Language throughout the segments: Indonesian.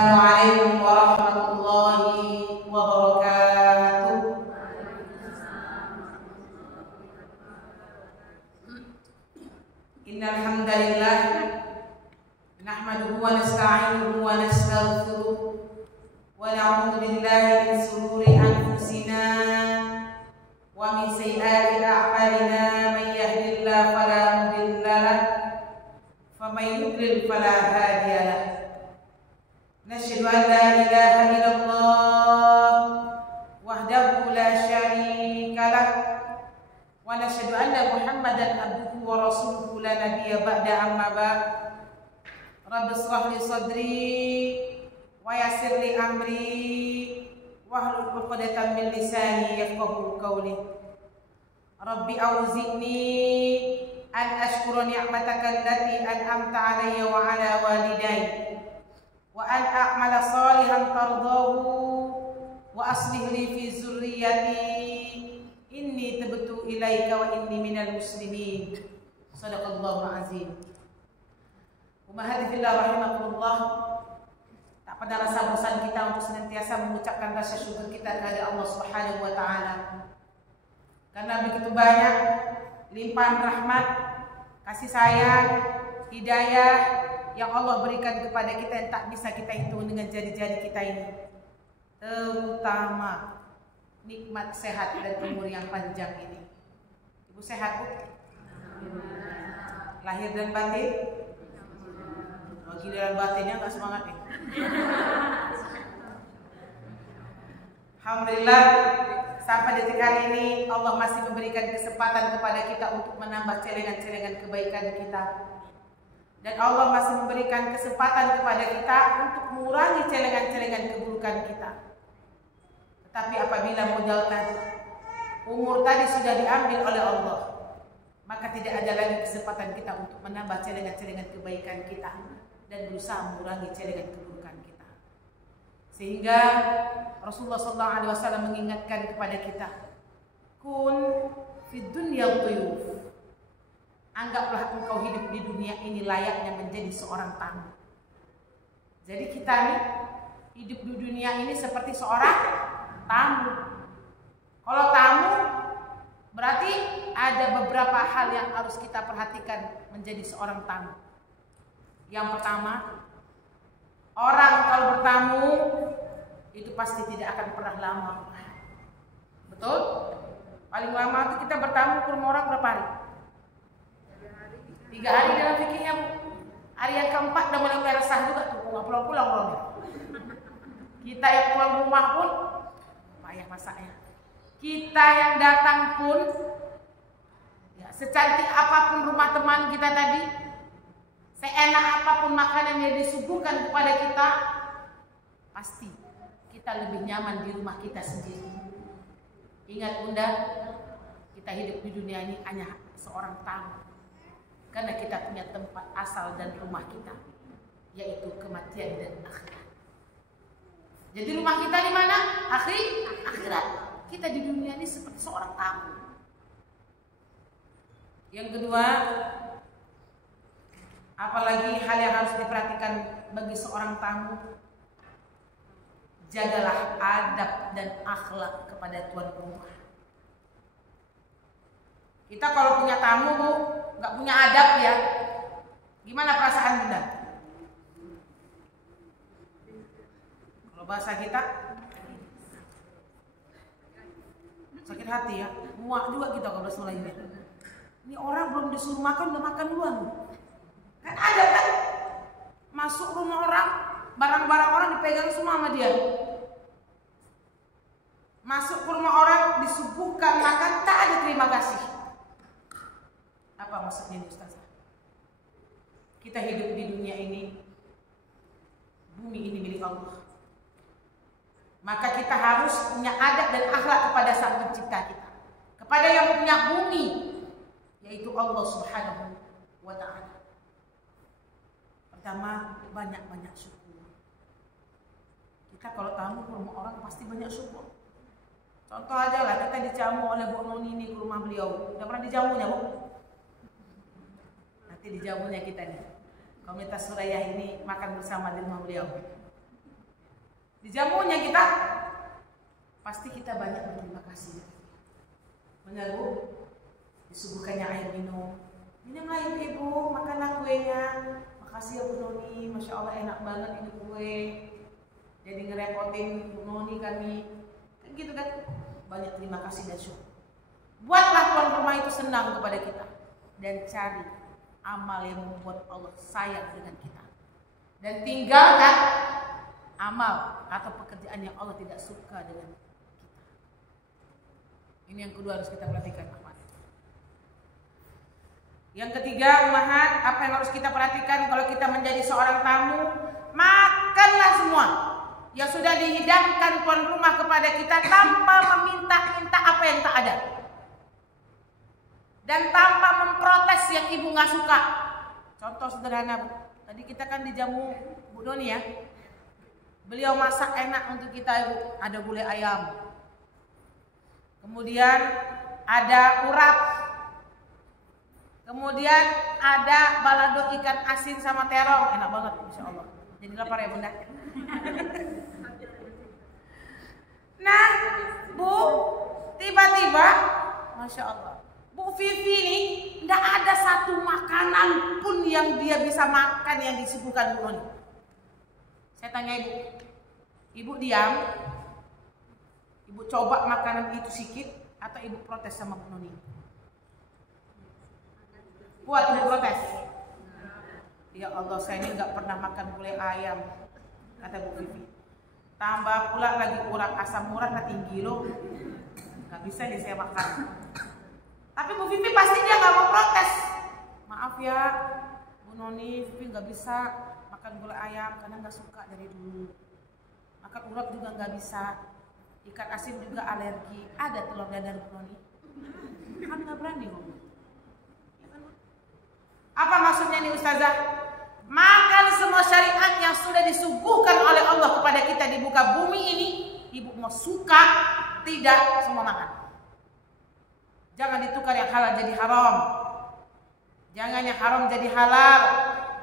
Assalamualaikum warahmatullahi wabarakatuh. Innal hamdalillah nahmaduhu wa nasta'inuhu wa nastaghfiruh wa na'udzu billahi min shururi anfusina wa min sayyiati a'malina. Man yahdihillahu fala mudilla lahu wa man yudlil fala hadiya lahu. Nasyhadu an la ilaha illallah wahdahu la syarika lah wa nasyhadu anna Muhammadan abduhu wa rasuluhu la nabiyya ba'da, amma ba'd. Rabbi shrah li sadri wa yassir li amri wahlul 'uqdatam min lisani yafqahu qawli. Rabbi auzi'ni an ashkura ni'mataka allati an'amta 'alayya wa 'ala walidayya wa an a'mala salihan tardahu wa aslih li fi zurriyyati inni tubtu ilaika wa inni minal muslimin. Shadaqallahul azim. Ummahati fillah rahimakumullah. Tak pada rasa bosan kita untuk senantiasa mengucapkan rasa syukur kita kepada Allah Subhanahu wa taala. Karena begitu banyak limpahan rahmat, kasih sayang, hidayah yang Allah berikan kepada kita yang tak bisa kita hitung dengan jari-jari kita ini. Terutama nikmat sehat dan umur yang panjang ini. Ibu sehat, Bu? Lahir dan batin? Oh, giliran batinnya nggak semangat nih. Alhamdulillah, sampai detik hari ini Allah masih memberikan kesempatan kepada kita untuk menambah celengan-celengan kebaikan kita. Dan Allah masih memberikan kesempatan kepada kita untuk mengurangi celengan-celengan keburukan kita. Tetapi apabila modal tadi, umur tadi sudah diambil oleh Allah, maka tidak ada lagi kesempatan kita untuk menambah celengan-celengan kebaikan kita dan berusaha mengurangi celengan keburukan kita. Sehingga Rasulullah SAW mengingatkan kepada kita, kun fid dunya dhuyuf. Anggaplah engkau hidup di dunia ini layaknya menjadi seorang tamu. Jadi kita nih hidup di dunia ini seperti seorang tamu. Kalau tamu berarti ada beberapa hal yang harus kita perhatikan menjadi seorang tamu. Yang pertama, orang kalau bertamu itu pasti tidak akan pernah lama. Betul? Paling lama itu kita bertamu ke rumah orang berapa hari? 3 hari dalam fikirnya, Bu. Hari yang keempat udah mulai resah juga tuh, nggak pulang-pulang orangnya. Kita yang pulang rumah pun payah masaknya. Kita yang datang pun, ya, secantik apapun rumah teman kita tadi, seenak apapun makanan yang disuguhkan kepada kita, pasti kita lebih nyaman di rumah kita sendiri. Ingat Bunda, kita hidup di dunia ini hanya seorang tamu. Karena kita punya tempat asal dan rumah kita, yaitu kematian dan akhirat. Jadi rumah kita di mana? Akhirat. Kita di dunia ini seperti seorang tamu. Yang kedua, apalagi hal yang harus diperhatikan bagi seorang tamu, jagalah adab dan akhlak kepada tuan rumah. Kita kalau punya tamu, Bu, nggak punya adab ya, gimana perasaan Bunda? Kalau bahasa kita sakit hati ya, muak juga kita kalau mulainya. Ini orang belum disuruh makan udah makan duluan. Kan ada kan? Masuk rumah orang, barang-barang orang dipegang semua sama dia. Masuk ke rumah orang disuguhkan makan, tak ada terima kasih. Apa maksudnya ini, Ustazah? Kita hidup di dunia ini, bumi ini milik Allah. Maka kita harus punya adab dan akhlak kepada Sang Pencipta kita, kepada yang punya bumi, yaitu Allah Subhanahu wa ta'ala. Pertama, banyak-banyak syukur. Kita kalau tamu ke rumah orang pasti banyak syukur. Contoh aja lah, kita dijamu oleh Bu Noni ini ke rumah beliau. Udah pernah dijamunya, Bu? Nanti dijamunya kita nih. Komunitas Suraya ini makan bersama di rumah beliau. Dijamunya kita, pasti kita banyak berterima kasih. Benar Bu? Disuguhkannya air minum. Minumlah ibu, makanlah kuenya. Makasih ya Bu Noni, Masya Allah enak banget ini kue. Jadi ngerepotin Bu Noni kami. Kan gitu kan? Banyak terima kasih dan syukur. Buatlah tuan rumah itu senang kepada kita. Dan cari amal yang membuat Allah sayang dengan kita. Dan tinggalkan amal atau pekerjaan yang Allah tidak suka dengan kita. Ini yang kedua harus kita perhatikan. Yang ketiga, ummahat, apa yang harus kita perhatikan kalau kita menjadi seorang tamu? Makanlah semua yang sudah dihidangkan tuan rumah kepada kita tanpa meminta-minta apa yang tak ada. Dan tanpa memprotes yang ibu nggak suka. Contoh sederhana, Bu. Tadi kita kan dijamu Bu Doni ya. Beliau masak enak untuk kita, Ibu. Ada gulai ayam. Kemudian ada urap. Kemudian ada balado ikan asin sama terong, enak banget, Insya Allah. Jadi lapar ya Bunda. Nah, Bu, tiba-tiba, Masya Allah, Bu Vivi ini tidak ada satu makanan pun yang dia bisa makan yang disuguhkan Bu Noni. Saya tanya Ibu diam, Ibu coba makanan itu sedikit, atau Ibu protes sama Bu Noni? Buat Ibu protes. Ya Allah, saya ini nggak pernah makan gulai ayam, kata Bu Vivi. Tambah pula lagi urap asam urat tinggi loh, nggak bisa nih saya makan. Tapi Bu Vivi pasti dia nggak mau protes. Maaf ya, Bu Noni, Vivi nggak bisa makan gulai ayam karena nggak suka dari dulu. Makan urap juga nggak bisa, ikan asin juga alergi. Ada telur dadar Bu Noni, kan nggak berani ngomong. Apa maksudnya nih Ustazah? Makan semua syariat yang sudah disuguhkan oleh Allah kepada kita di muka bumi ini. Ibu mau suka, tidak semua makan. Jangan ditukar yang halal jadi haram. Jangan yang haram jadi halal.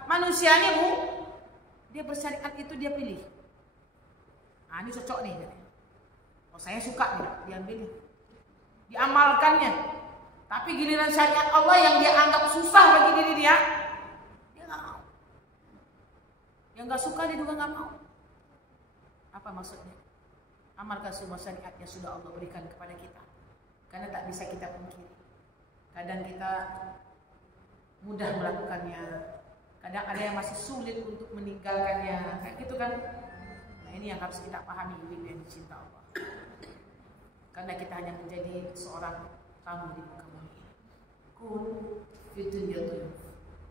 Manusia ini Bu, dia bersyariat itu dia pilih. Nah ini cocok nih. Oh saya suka nih, diambil. Diamalkannya. Tapi giliran syariat Allah yang dia anggap susah bagi diri dia nggak mau. Yang nggak suka dia juga nggak mau. Apa maksudnya? Amalkan semua syariat yang sudah Allah berikan kepada kita. Karena tak bisa kita pungkiri. Kadang kita mudah melakukannya. Kadang ada yang masih sulit untuk meninggalkannya. Kayak gitu kan? Nah ini yang harus kita pahami ibu yang dicinta Allah. Karena kita hanya menjadi seorang tamu di muka bumi ini. Kun fitun yatun.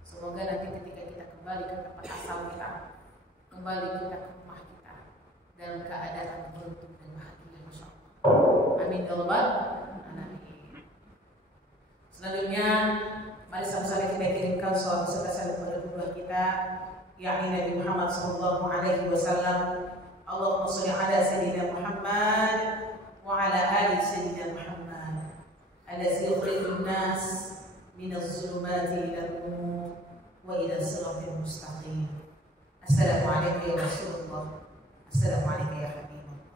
Semoga nanti ketika kita kembali ke tempat asal kita, kembali kita ke rumah kita dalam keadaan beruntung dan bahagia, Masya Allah. Amin ya Rabbal alamin. Selanjutnya, mari sama-sama kita kirimkan salawat serta salam kepada kedua kita, yakni Nabi Muhammad SAW. Allahumma sholli ala sayyidina Muhammad wa ala ali sayyidina Muhammad. الذي يخرج الناس من الظلمات إلى النور وإلى الصراط المستقيم. السلام عليك يا رسول الله. السلام عليك يا حبيب الله.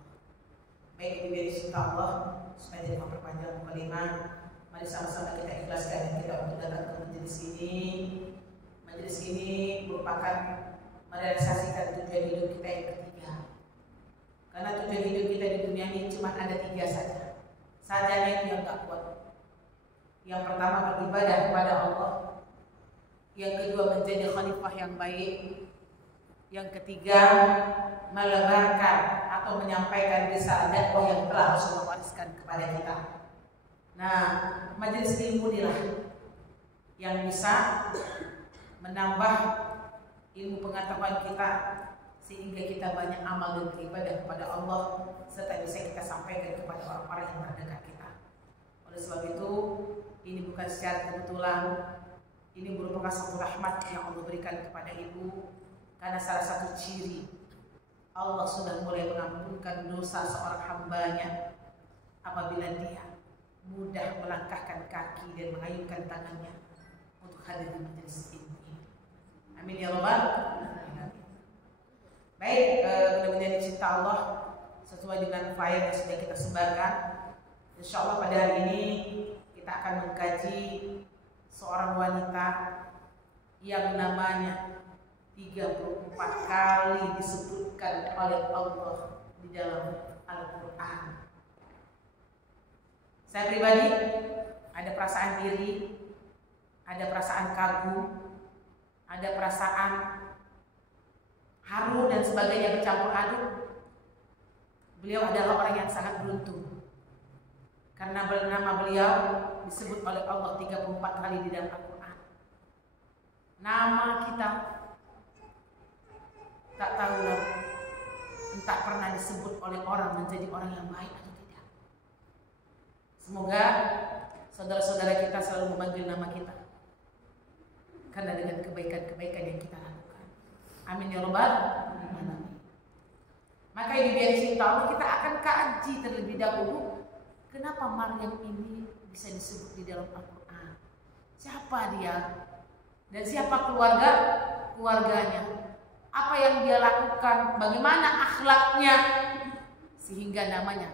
Baik ibu dari cinta Allah, supaya tidak memperpanjang mukadimah, mari sama-sama kita ikhlaskan dan kita untuk datang ke majelis ini. Majelis ini merupakan merealisasikan tujuan hidup kita yang ketiga. Karena tujuan hidup kita di dunia ini cuma ada 3 saja. Sajanya itu yang gak kuat. Yang pertama beribadah kepada Allah. Yang kedua menjadi khalifah yang baik. Yang ketiga melebarkan atau menyampaikan risalah dakwah yang telah Rasulullah wariskan kepada kita. Nah, majelis ilmu inilah yang bisa menambah ilmu pengetahuan kita sehingga kita banyak amal dan beribadah kepada Allah serta bisa kita sampaikan kepada orang-orang yang terdekat kita. Oleh sebab itu, ini bukan secara kebetulan, ini merupakan satu rahmat yang Allah berikan kepada ibu, karena salah satu ciri Allah sudah mulai mengampunkan dosa seorang hambanya apabila dia mudah melangkahkan kaki dan mengayunkan tangannya untuk hadir di majelis ini. Amin ya Rabbal alamin. Baik, mudah-mudahan cinta Allah sesuai dengan file yang sudah kita sebarkan. Insya Allah pada hari ini kita akan mengkaji seorang wanita yang namanya 34 kali disebutkan oleh Allah di dalam Al-Quran. Saya pribadi ada perasaan iri, ada perasaan kagum, ada perasaan haru dan sebagainya bercampur aduk. Beliau adalah orang yang sangat beruntung karena nama beliau disebut oleh Allah 34 kali di dalam Al-Quran. Nama kita tak tahu entah pernah disebut oleh orang menjadi orang yang baik atau tidak. Semoga saudara-saudara kita selalu memanggil nama kita karena dengan kebaikan-kebaikan yang kita lakukan. Amin ya rabbal alamin. Maka ini biar cinta Allah, kita akan kaji terlebih dahulu kenapa Maryam ini bisa disebut di dalam Al-Quran. Siapa dia dan siapa keluarganya, apa yang dia lakukan, bagaimana akhlaknya sehingga namanya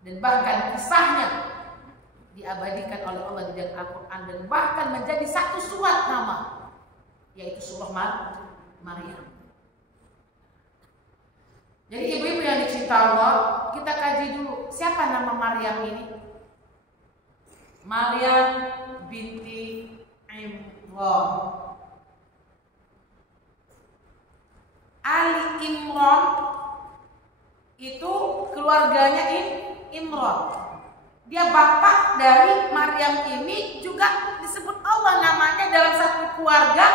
dan bahkan kisahnya diabadikan oleh Allah di dalam Al-Quran dan bahkan menjadi satu surat nama, yaitu surah Maryam. Jadi ibu-ibu yang dicinta Allah, kita kaji dulu siapa nama Maryam ini. Maryam binti Imran. Ali Imran itu keluarganya Imran. Dia bapak dari Maryam ini juga disebut Allah namanya dalam satu keluarga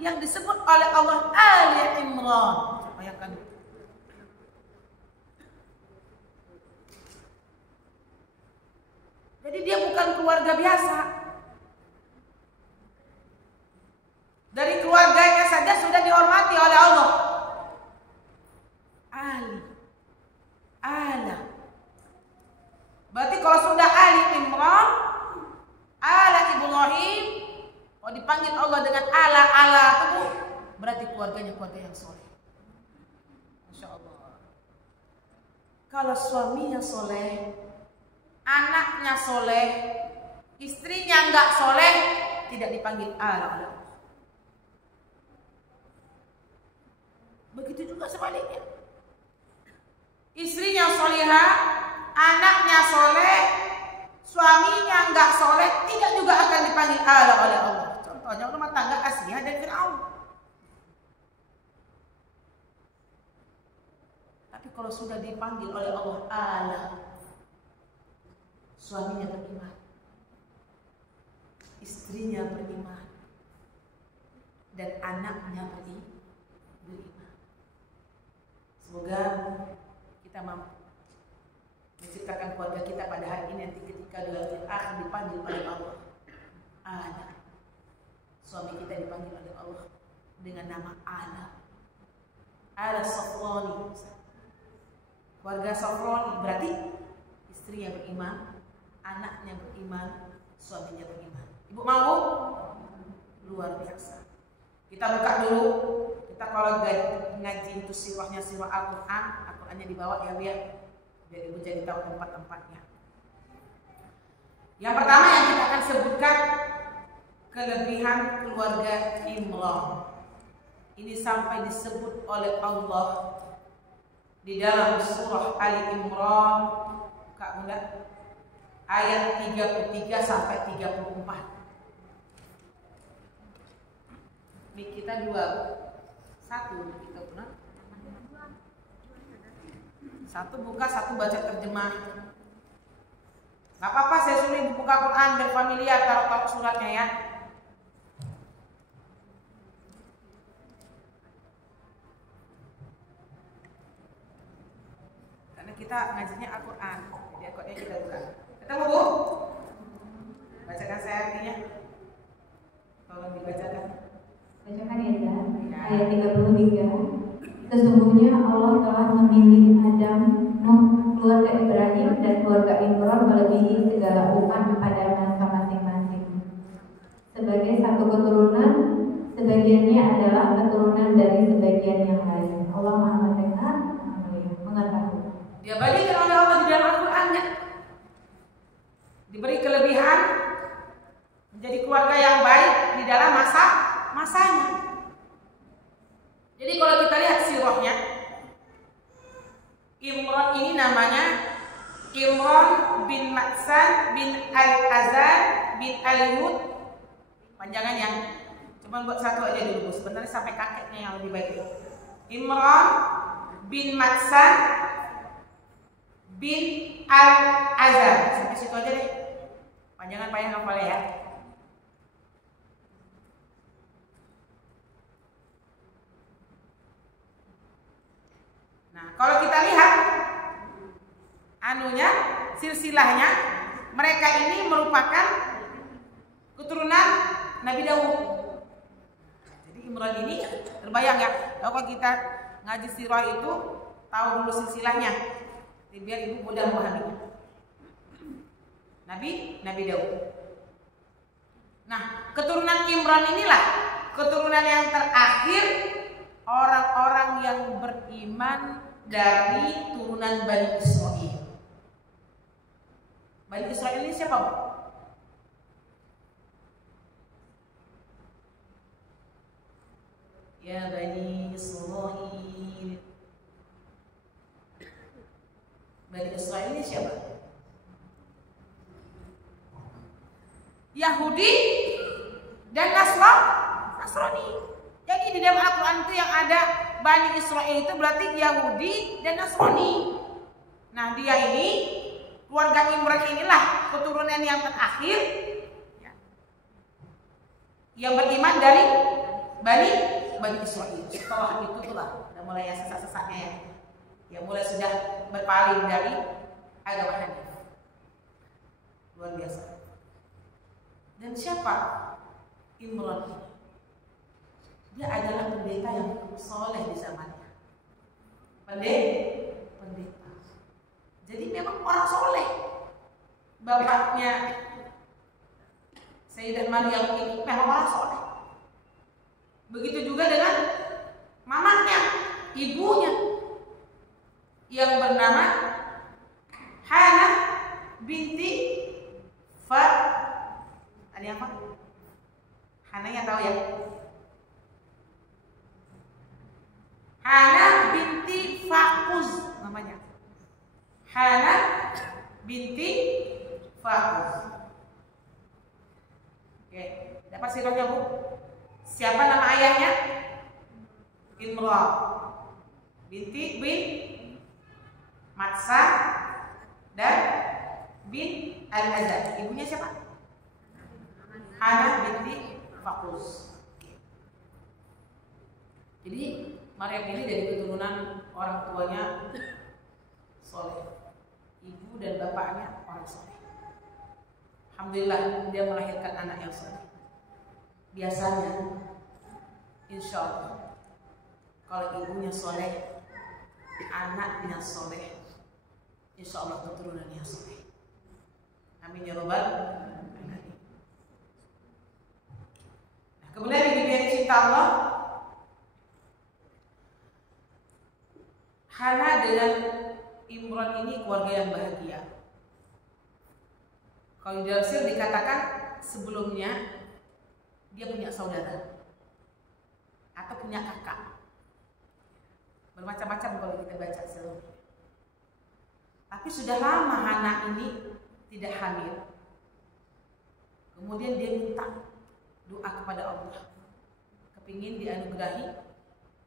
yang disebut oleh Allah Ali Imran. Bayangkan. Jadi dia bukan keluarga biasa. Dari keluarganya saja sudah dihormati oleh Allah. Ala. Berarti kalau sudah Ali Imran, Ala Ibrahim, kalau dipanggil Allah dengan ala itu berarti keluarganya keluarga yang soleh. Masya Allah. Kalau suaminya soleh, anaknya soleh, istrinya enggak soleh, tidak dipanggil ala. Begitu juga sebaliknya. Istrinya solehah, anaknya soleh, suaminya enggak soleh, tidak juga akan dipanggil ala oleh Allah. Contohnya rumah tangga Asiyah dan Fir'aun. Tapi kalau sudah dipanggil oleh Allah ala, suaminya beriman, istrinya beriman, dan anaknya beriman. Semoga kita mampu menciptakan keluarga kita pada hari ini nanti ketika dual akhir dipanggil oleh Allah. Suami kita dipanggil oleh Allah dengan nama Ala Safrani. Keluarga Safrani berarti istrinya beriman, anaknya beriman, suaminya beriman. Ibu mau? Luar biasa. Kita buka dulu. Kita kalau ngaji itu sirahnya sirah Al-Qurannya dibawa ya biar ibu jadi tahu tempat-tempatnya. Yang pertama yang kita akan sebutkan kelebihan keluarga Imran. Ini sampai disebut oleh Allah di dalam surah Ali Imran, Kak Bunda, ayat 33 sampai 34. Mik kita dua. Satu kita pernah. Satu buka, satu baca terjemah. Gak apa-apa saya suruh buka Quran dan familiar taruh suratnya ya. Karena kita ngajinya Al-Quran, jadi Al-Qurannya kita buka. Ketemu Bu? Bacakan saya artinya. Tolong dibacakan. Bacakan ya, ayat 33. Sesungguhnya Allah telah memilih Adam, Nuh, keluarga Ibrahim dan keluarga Imran melebihi segala umat pada masa masing-masing. Sebagai satu keturunan, sebagiannya adalah keturunan dari sebagian yang lain. Allah Maha mendengar, Maha melihat, mengetahui. Dia bagikan oleh Allah di dalam Al-Qur'annya. Diberi kelebihan menjadi keluarga yang baik di dalam masanya. Jadi kalau kita lihat sirahnya, Imran ini namanya Imran bin Maksan bin Al-Azhar bin Al-Yud. Panjangannya cuma buat satu aja dulu, sebenarnya sampai kakeknya yang lebih baik. Imran bin Maksan bin Al-Azhar, sampai situ aja deh. Panjangan payah hafal ya. Nah, kalau kita lihat anunya, silsilahnya, mereka ini merupakan keturunan Nabi Daud. Jadi Imran ini terbayang ya, kalau kita ngaji sirah itu tahu dulu silsilahnya, biar ibu mudah memahaminya. Nabi Daud. Nah, keturunan Imran inilah keturunan yang terakhir orang-orang yang beriman dari turunan Bani Israel. Bani Israel ini siapa, Bu? Ya Bani Israel. Bani Israel ini siapa? Yahudi dan Nasrani. Jadi di dalam Al-Quran itu yang ada Bani Israel itu berarti Yahudi dan Nasrani. Nah, dia ini keluarga Imran inilah keturunan yang terakhir ya, yang beriman dari Bani Israel. Setelah itu itulah udah mulai sesak-sesaknya ya. Ya mulai sudah berpaling dari agama Hanif. Luar biasa. Dan siapa Imran ini? Dia adalah pendeta yang soleh di zamannya. Pendeta. Jadi memang orang soleh. Bapaknya Sayyidah Maryam ini memang orang soleh. Begitu juga dengan mamanya, ibunya yang bernama Hana binti Ada apa? Hananya tahu ya? Hana binti Fakuz namanya. Hana binti Fakuz. Oke, dapat sirahnya, Bu? Siapa nama ayahnya? Imran binti bin Maksan dan bin Al-Azhar. Ibunya siapa? Hana binti Fakuz. Jadi Maryam ini dari keturunan orang tuanya soleh, ibu dan bapaknya orang soleh. Alhamdulillah dia melahirkan anak yang soleh. Biasanya, insya Allah, kalau ibunya soleh, anaknya soleh, insya Allah keturunannya soleh. Amin ya robbal alamin. Nah, kemudian dibimbing cinta Allah, Hana dengan Imran ini keluarga yang bahagia. Kalau di dalam sir dikatakan sebelumnya dia punya saudara atau punya kakak. Bermacam-macam kalau kita baca sebelumnya. Tapi sudah lama Hana ini tidak hamil. Kemudian dia minta doa kepada Allah, kepingin dianugerahi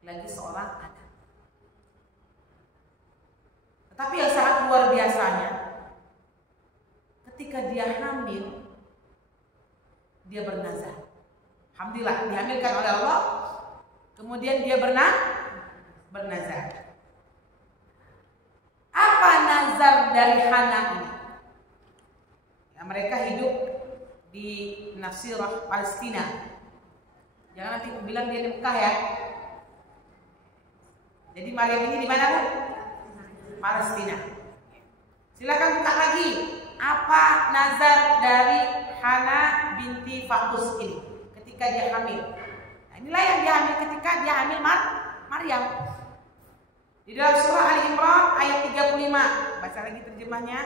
lagi seorang anak. Tetapi yang sangat luar biasanya, ketika dia hamil, dia bernazar. Alhamdulillah dihamilkan oleh Allah. Kemudian dia bernazar. Apa nazar dari Hana ini? Ya, mereka hidup di Nasirah, Palestina. Jangan nanti bilang dia di Mekah ya. Jadi Maryam ini di mana, Bu? Palestina. Silakan buka lagi. Apa nazar dari Hana binti Fakuz ini ketika dia hamil? Nah, inilah yang dia hamil ketika dia hamil Maryam. Di dalam surah Ali Imran ayat 35. Baca lagi terjemahnya.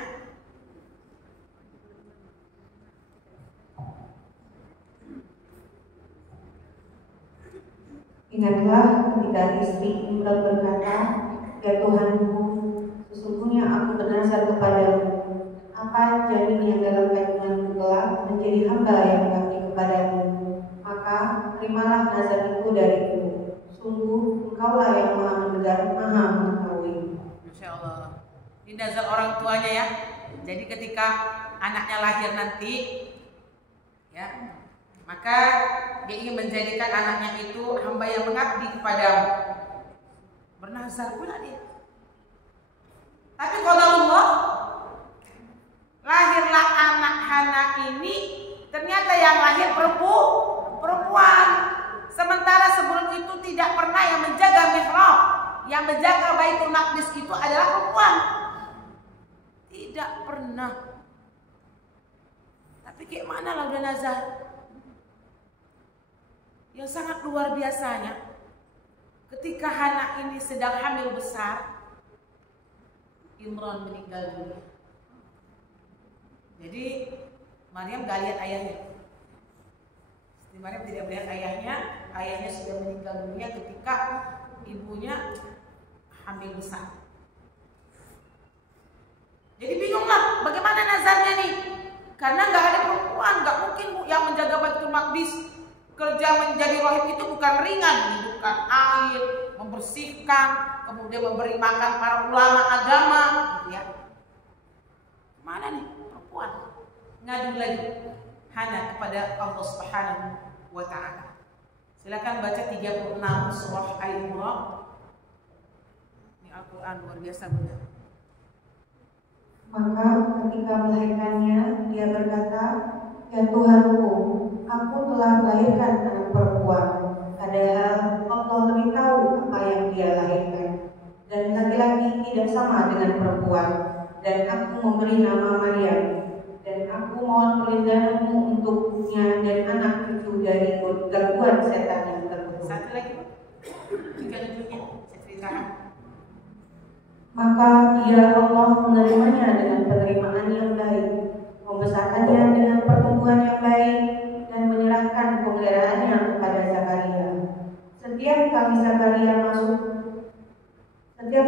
Ingatlah ketika istri Imran berkata, "Ya Tuhanku, sesungguhnya aku bernazar kepadamu, apa janin yang dalam kandunganku kelak menjadi hamba yang mengabdi kepadamu. Maka terimalah nazar itu dariku. Sungguh engkaulah yang maha mendengar, maha mengetahui." Masya Allah. Ini nazar orang tuanya ya. Jadi ketika anaknya lahir nanti, ya, maka dia ingin menjadikan anaknya itu hamba yang mengabdi kepadamu. Bernazar pula dia. Tapi kalau Allah, lahirlah anak Hana ini, ternyata yang lahir perempuan. Sementara sebelum itu tidak pernah yang menjaga mihrab, yang menjaga Baitul Maqdis itu adalah perempuan. Tidak pernah. Tapi kayak mana lah udah nazar? Yang sangat luar biasanya, ketika Hana ini sedang hamil besar, Imran meninggal dunia. Jadi Maryam gak lihat ayahnya. Maryam tidak melihat ayahnya. Ayahnya sudah meninggal dunia ketika ibunya hamil besar. Jadi bingunglah bagaimana nazarnya nih, karena gak ada perempuan, gak mungkin yang menjaga Baitul Maqdis. Kerja menjadi rohib itu bukan ringan, menghidupkan air, membersihkan, kemudian memberi makan para ulama agama, gitu ya. Mana nih perempuan? Ngadu lagi Hana kepada Allah Subhanahu wa Ta'ala. Silakan baca 36 surah Al-Imran. Ini Al-Quran luar biasa benar. Maka ketika melahirkannya, dia berkata, "Ya Tuhanku, aku telah melahirkan anak perempuan, padahal Allah lebih tahu apa yang dia lahirkan. Dan laki-laki tidak sama dengan perempuan, dan aku memberi nama Maryam. Dan aku mohon perlindunganmu untuknya dan anak cucu dari gangguan setan yang terkutuk." Satu lagi, Bu. Jika duduknya, saya ceritakan. Maka dia Allah menerimanya dengan penerimaan yang baik, membesarkannya dengan pertumbuhan yang baik, dan menyerahkan pemeliharaannya kepada Zakaria. Setiap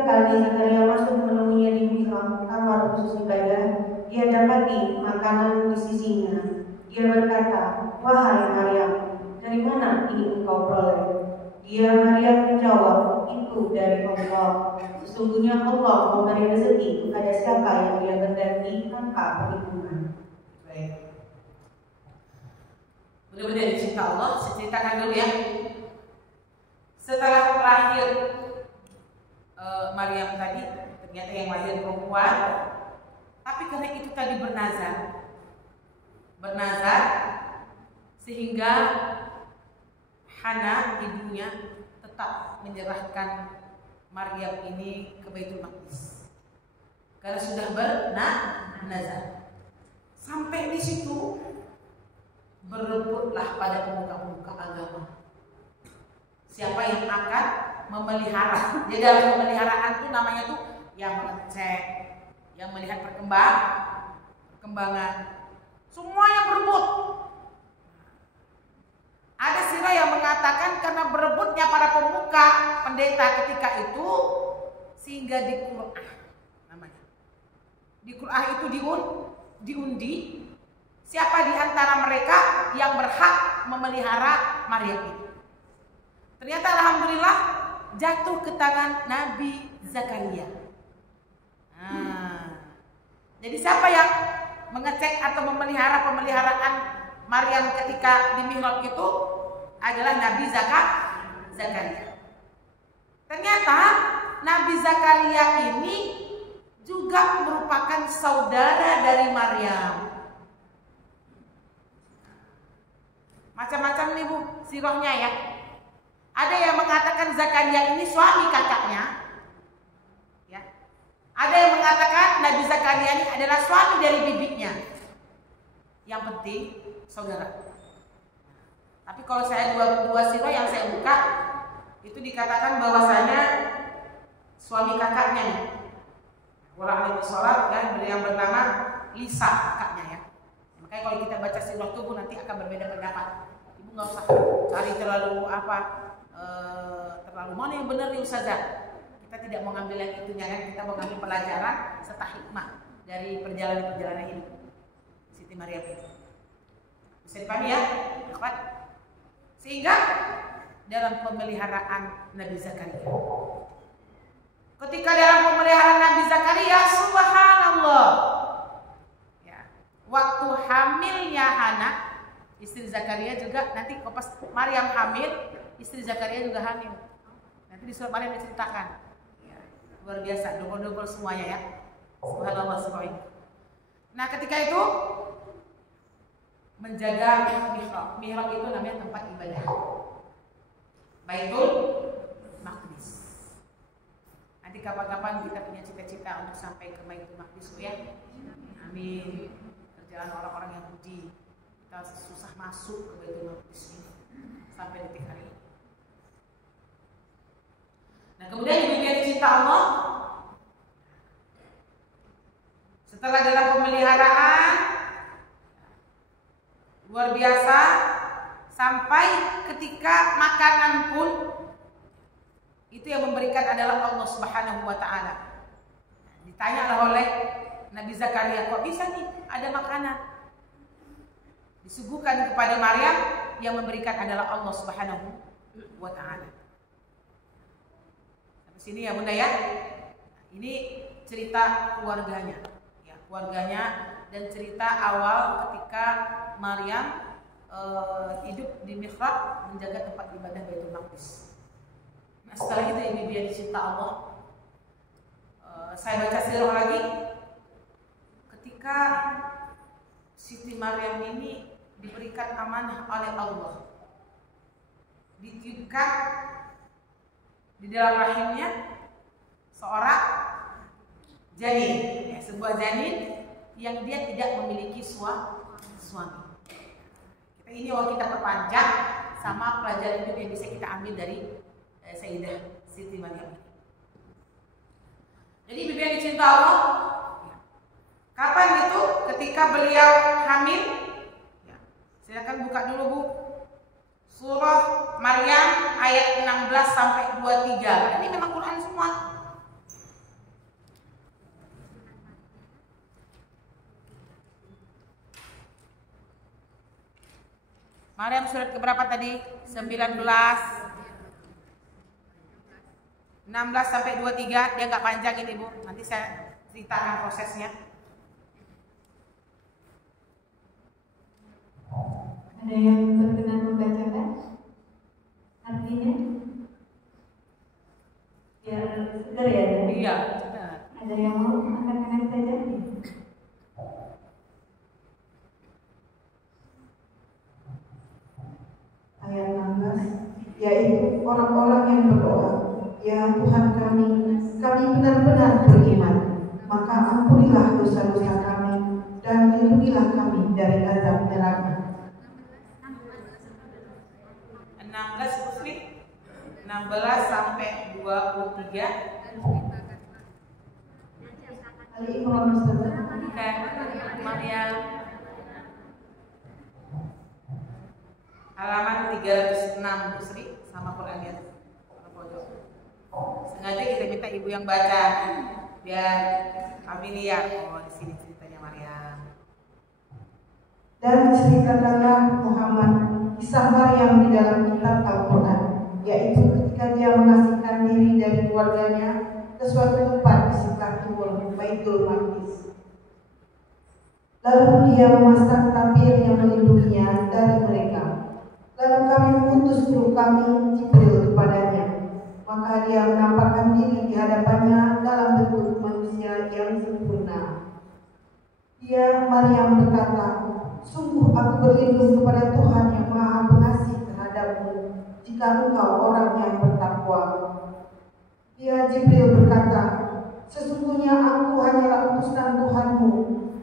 kali Zakaria masuk menemuinya di mihrab kamar khusus ibadah, dia dapati makanan di sisinya. Dia berkata, "Wahai Maryam, dari mana ini engkau peroleh?" Dia Maryam menjawab, "Itu dari Allah. Sesungguhnya Allah memberi rezeki kepada siapa yang dia kehendaki tanpa perhitungan." Baik. Mudah-mudahan dicinta Allah. Saya ceritakan dulu ya. Setelah lahir Maryam tadi, ternyata yang lahir perempuan. Tapi karena itu tadi bernazar sehingga Hana ibunya tetap menyerahkan Maryam ini ke Baitul Maqdis karena sudah bernazar. Sampai di situ berebutlah pada pemuka-pemuka agama siapa yang akan memelihara. Jadi dalam pemeliharaan itu namanya tuh yang mengecek, yang melihat perkembangan, semuanya berebut. Ada sirah yang mengatakan karena berebutnya para pemuka pendeta ketika itu, sehingga di Qur'ah namanya. Di Qur'ah itu diundi siapa di antara mereka yang berhak memelihara Maryam itu. Ternyata alhamdulillah jatuh ke tangan Nabi Zakaria. Jadi siapa yang mengecek atau memelihara pemeliharaan Maryam ketika di mihrab itu adalah Nabi Zakaria. Ternyata Nabi Zakaria ini juga merupakan saudara dari Maryam. Macam-macam nih Bu sirahnya ya. Ada yang mengatakan Zakaria ini suami kakaknya, ya. Ada yang mengatakan Nabi Zakaria ini adalah suami dari bibinya. Yang penting saudara. Tapi kalau saya dua sirah yang saya buka itu dikatakan bahwasanya suami kakaknya nih. Orang sholat kan yang bernama Lisa kakaknya ya. Makanya kalau kita baca sirah tubuh nanti akan berbeda pendapat. Ibu nggak usah cari terlalu terlalu mana yang benar nih Ustazah. Kita tidak mau ngambil yang itunya kan, kita mau ngambil pelajaran serta hikmah dari perjalanan hidup Siti Maryam ini. Bisa dipahami ya? Sehingga dalam pemeliharaan Nabi Zakaria, ketika dalam pemeliharaan Nabi Zakaria, subhanallah ya, waktu hamilnya anak istri Zakaria juga, nanti pas Maryam hamil, istri Zakaria juga hamil. Nanti di surat Maryam diceritakan ya, luar biasa, double semuanya ya. Subhanallah subhanallah. Nah ketika itu menjaga mihrab. Mihrab itu namanya tempat ibadah. Baitul Maqdis. Nanti kapan-kapan kita punya cita-cita untuk sampai ke Baitul Maqdis ya. Amin. Perjalanan orang-orang Yahudi, kita susah masuk ke Baitul Maqdis ini sampai detik hari ini. Nah kemudian demikian cinta Allah. Setelah dalam pemeliharaan luar biasa, sampai ketika makanan pun itu yang memberikan adalah Allah Subhanahu wa taala. Ditanyalah oleh Nabi Zakaria, kok bisa nih ada makanan? Disuguhkan kepada Maryam, yang memberikan adalah Allah Subhanahu wa taala. Sampai sini ya Bunda ya. Ini cerita keluarganya. Ya, keluarganya dan cerita awal ketika Maryam hidup di mihrab menjaga tempat ibadah Baitul Maqdis. Nah, setelah itu ini dia dicinta Allah. Saya baca sirah lagi. Ketika Siti Maryam ini diberikan amanah oleh Allah, ditiupkan di dalam rahimnya seorang janin, ya, sebuah janin yang dia tidak memiliki suami. Ini kalau kita perpanjang sama pelajaran hidup yang bisa kita ambil dari Sayyidah Siti Maryam. Jadi bibi yang dicinta Allah, kapan itu? Ketika beliau hamil. Ya, silakan buka dulu Bu. Surah Maryam ayat 16 sampai 23. Ini memang Quran semua. Maryam surat keberapa tadi? 19 16 sampai 23. Dia nggak panjang ini Bu. Nanti saya ceritakan prosesnya. Ada yang berkenan membacakan artinya? Biar segar ya? Iya. Ada yang mau angkat tangan saja? Ayat 16, yaitu orang-orang yang berdoa, ya Tuhan kami benar-benar beriman, maka ampunilah dosa-dosa kami dan lindungilah kami dari azab neraka. 16 Muslim 16 sampai 23. Ali Imran Ustaz. Maryam halaman 306 Musri sama Qurannya. Sengaja kita minta ibu yang baca biar familiar. Oh, di sini ceritanya Maryam. Dan ceritakanlah Muhammad kisah Maryam di dalam kitab Al-Quran, yaitu ketika dia mengasihkan diri dari keluarganya ke suatu tempat di sebelah timur Baitul Maqdis. Lalu dia memasang tabir yang melindunginya dari mereka. Lalu kami mengutus guru kami Jibril kepadanya, maka dia menampakkan diri di hadapannya dalam bentuk manusia yang sempurna. Dia Maryam berkata, sungguh aku berlindung kepada Tuhan yang Maha Pengasih terhadapmu, jika engkau orang yang bertakwa. Dia Jibril berkata, sesungguhnya aku hanyalah utusan Tuhanmu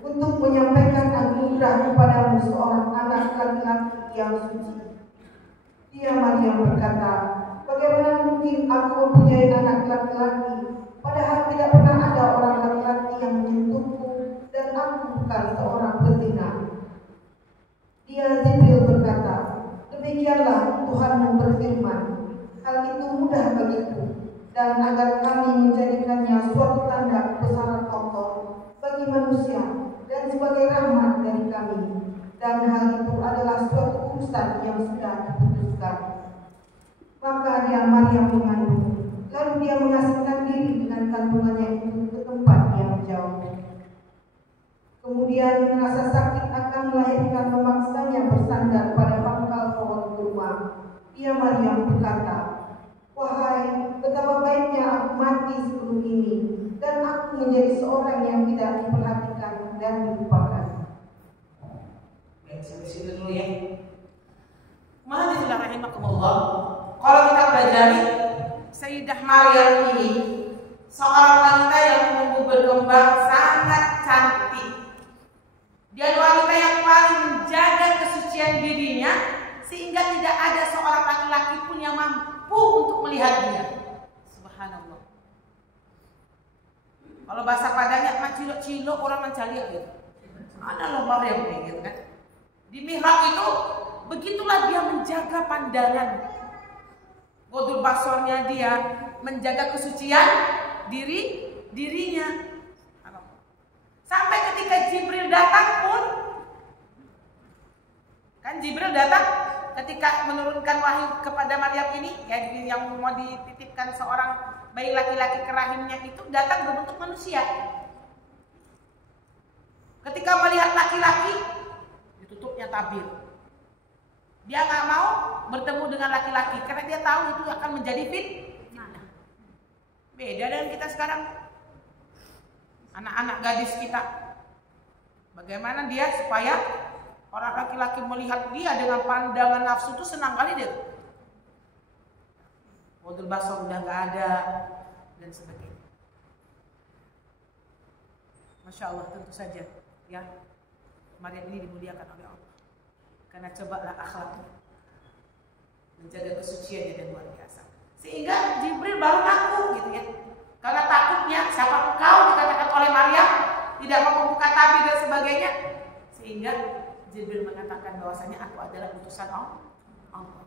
untuk menyampaikan anugerah kepadamu seorang anak laki-laki yang suci. Dia Maryam berkata, bagaimana mungkin aku mempunyai anak laki-laki yang sudah diputuskan. Maka dia Maryam mengandung, lalu dia mengasingkan diri dengan kandungannya itu ke tempat yang jauh. Kemudian merasa sakit akan melahirkan, memaksanya bersandar pada pangkal pohon kurma. Dia Maryam berkata, "Wahai, betapa baiknya aku mati sebelum ini, dan aku menjadi seorang yang tidak diperhatikan dan dilupakan." Baik, sampai situ dulu ya. Mahadirillah rahimakumullah. Kalau kita pelajari Sayyidah Maryam ini seorang wanita yang tumbuh berkembang sangat cantik. Dia wanita yang paling menjaga kesucian dirinya sehingga tidak ada seorang laki-laki pun yang mampu untuk melihat dia. Subhanallah. Kalau bahasa Padanya macilok-cilok orang mencari gitu. Mana loh Maryam ini gitu kan. Di mihrab itu begitulah dia menjaga pandangan. Ghadul basornya dia menjaga kesucian dirinya. Sampai ketika Jibril datang pun, kan Jibril datang ketika menurunkan wahyu kepada Maryam ini, ya, yang mau dititipkan seorang bayi laki-laki ke rahimnya itu datang berbentuk manusia. Ketika melihat laki-laki, ditutupnya tabir. Dia nggak mau bertemu dengan laki-laki karena dia tahu itu akan menjadi fitnah. Beda dengan kita sekarang. Anak-anak gadis kita, bagaimana dia supaya orang laki-laki melihat dia dengan pandangan nafsu itu senang kali dia. Ghadul basar udah nggak ada dan sebagainya. Masya Allah, tentu saja ya Maryam ini dimuliakan oleh Allah karena cobalah akhlaknya, menjaga kesuciannya dan luar biasa. Sehingga Jibril baru ngaku gitu ya. Karena takutnya siapa engkau dikatakan oleh Maryam, tidak mau membuka tabir dan sebagainya, sehingga Jibril mengatakan bahwasanya aku adalah utusan Allah.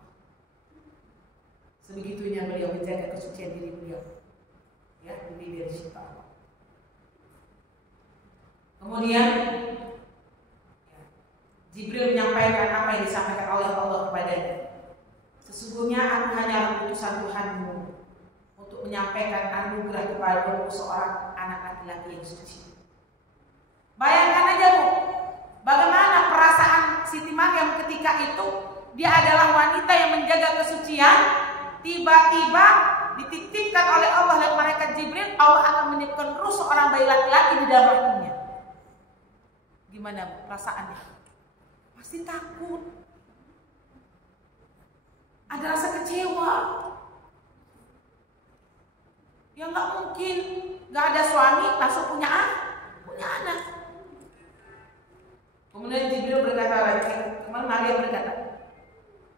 Sebegitunya beliau menjaga kesucian diri beliau, ya, diri dari syaitan Allah. Kemudian ya, Jibril menyampaikan apa yang disampaikan oleh Allah kepadanya. Sesungguhnya aku hanya utusan Tuhanmu untuk menyampaikan anugerah kepadamu seorang anak laki-laki yang suci. Bayangkan aja Bu, bagaimana perasaan Siti Maryam ketika itu. Dia adalah wanita yang menjaga kesucian. Tiba-tiba dititipkan oleh Allah dan malaikat Jibril, Allah akan menitipkan ruh seorang bayi laki-laki di dalam rahimnya. Gimana Bu perasaannya? Pasti takut. Ada rasa kecewa. Ya nggak mungkin, nggak ada suami langsung punya anak. Kemudian Jibril berkata lagi, kemudian Maryam berkata,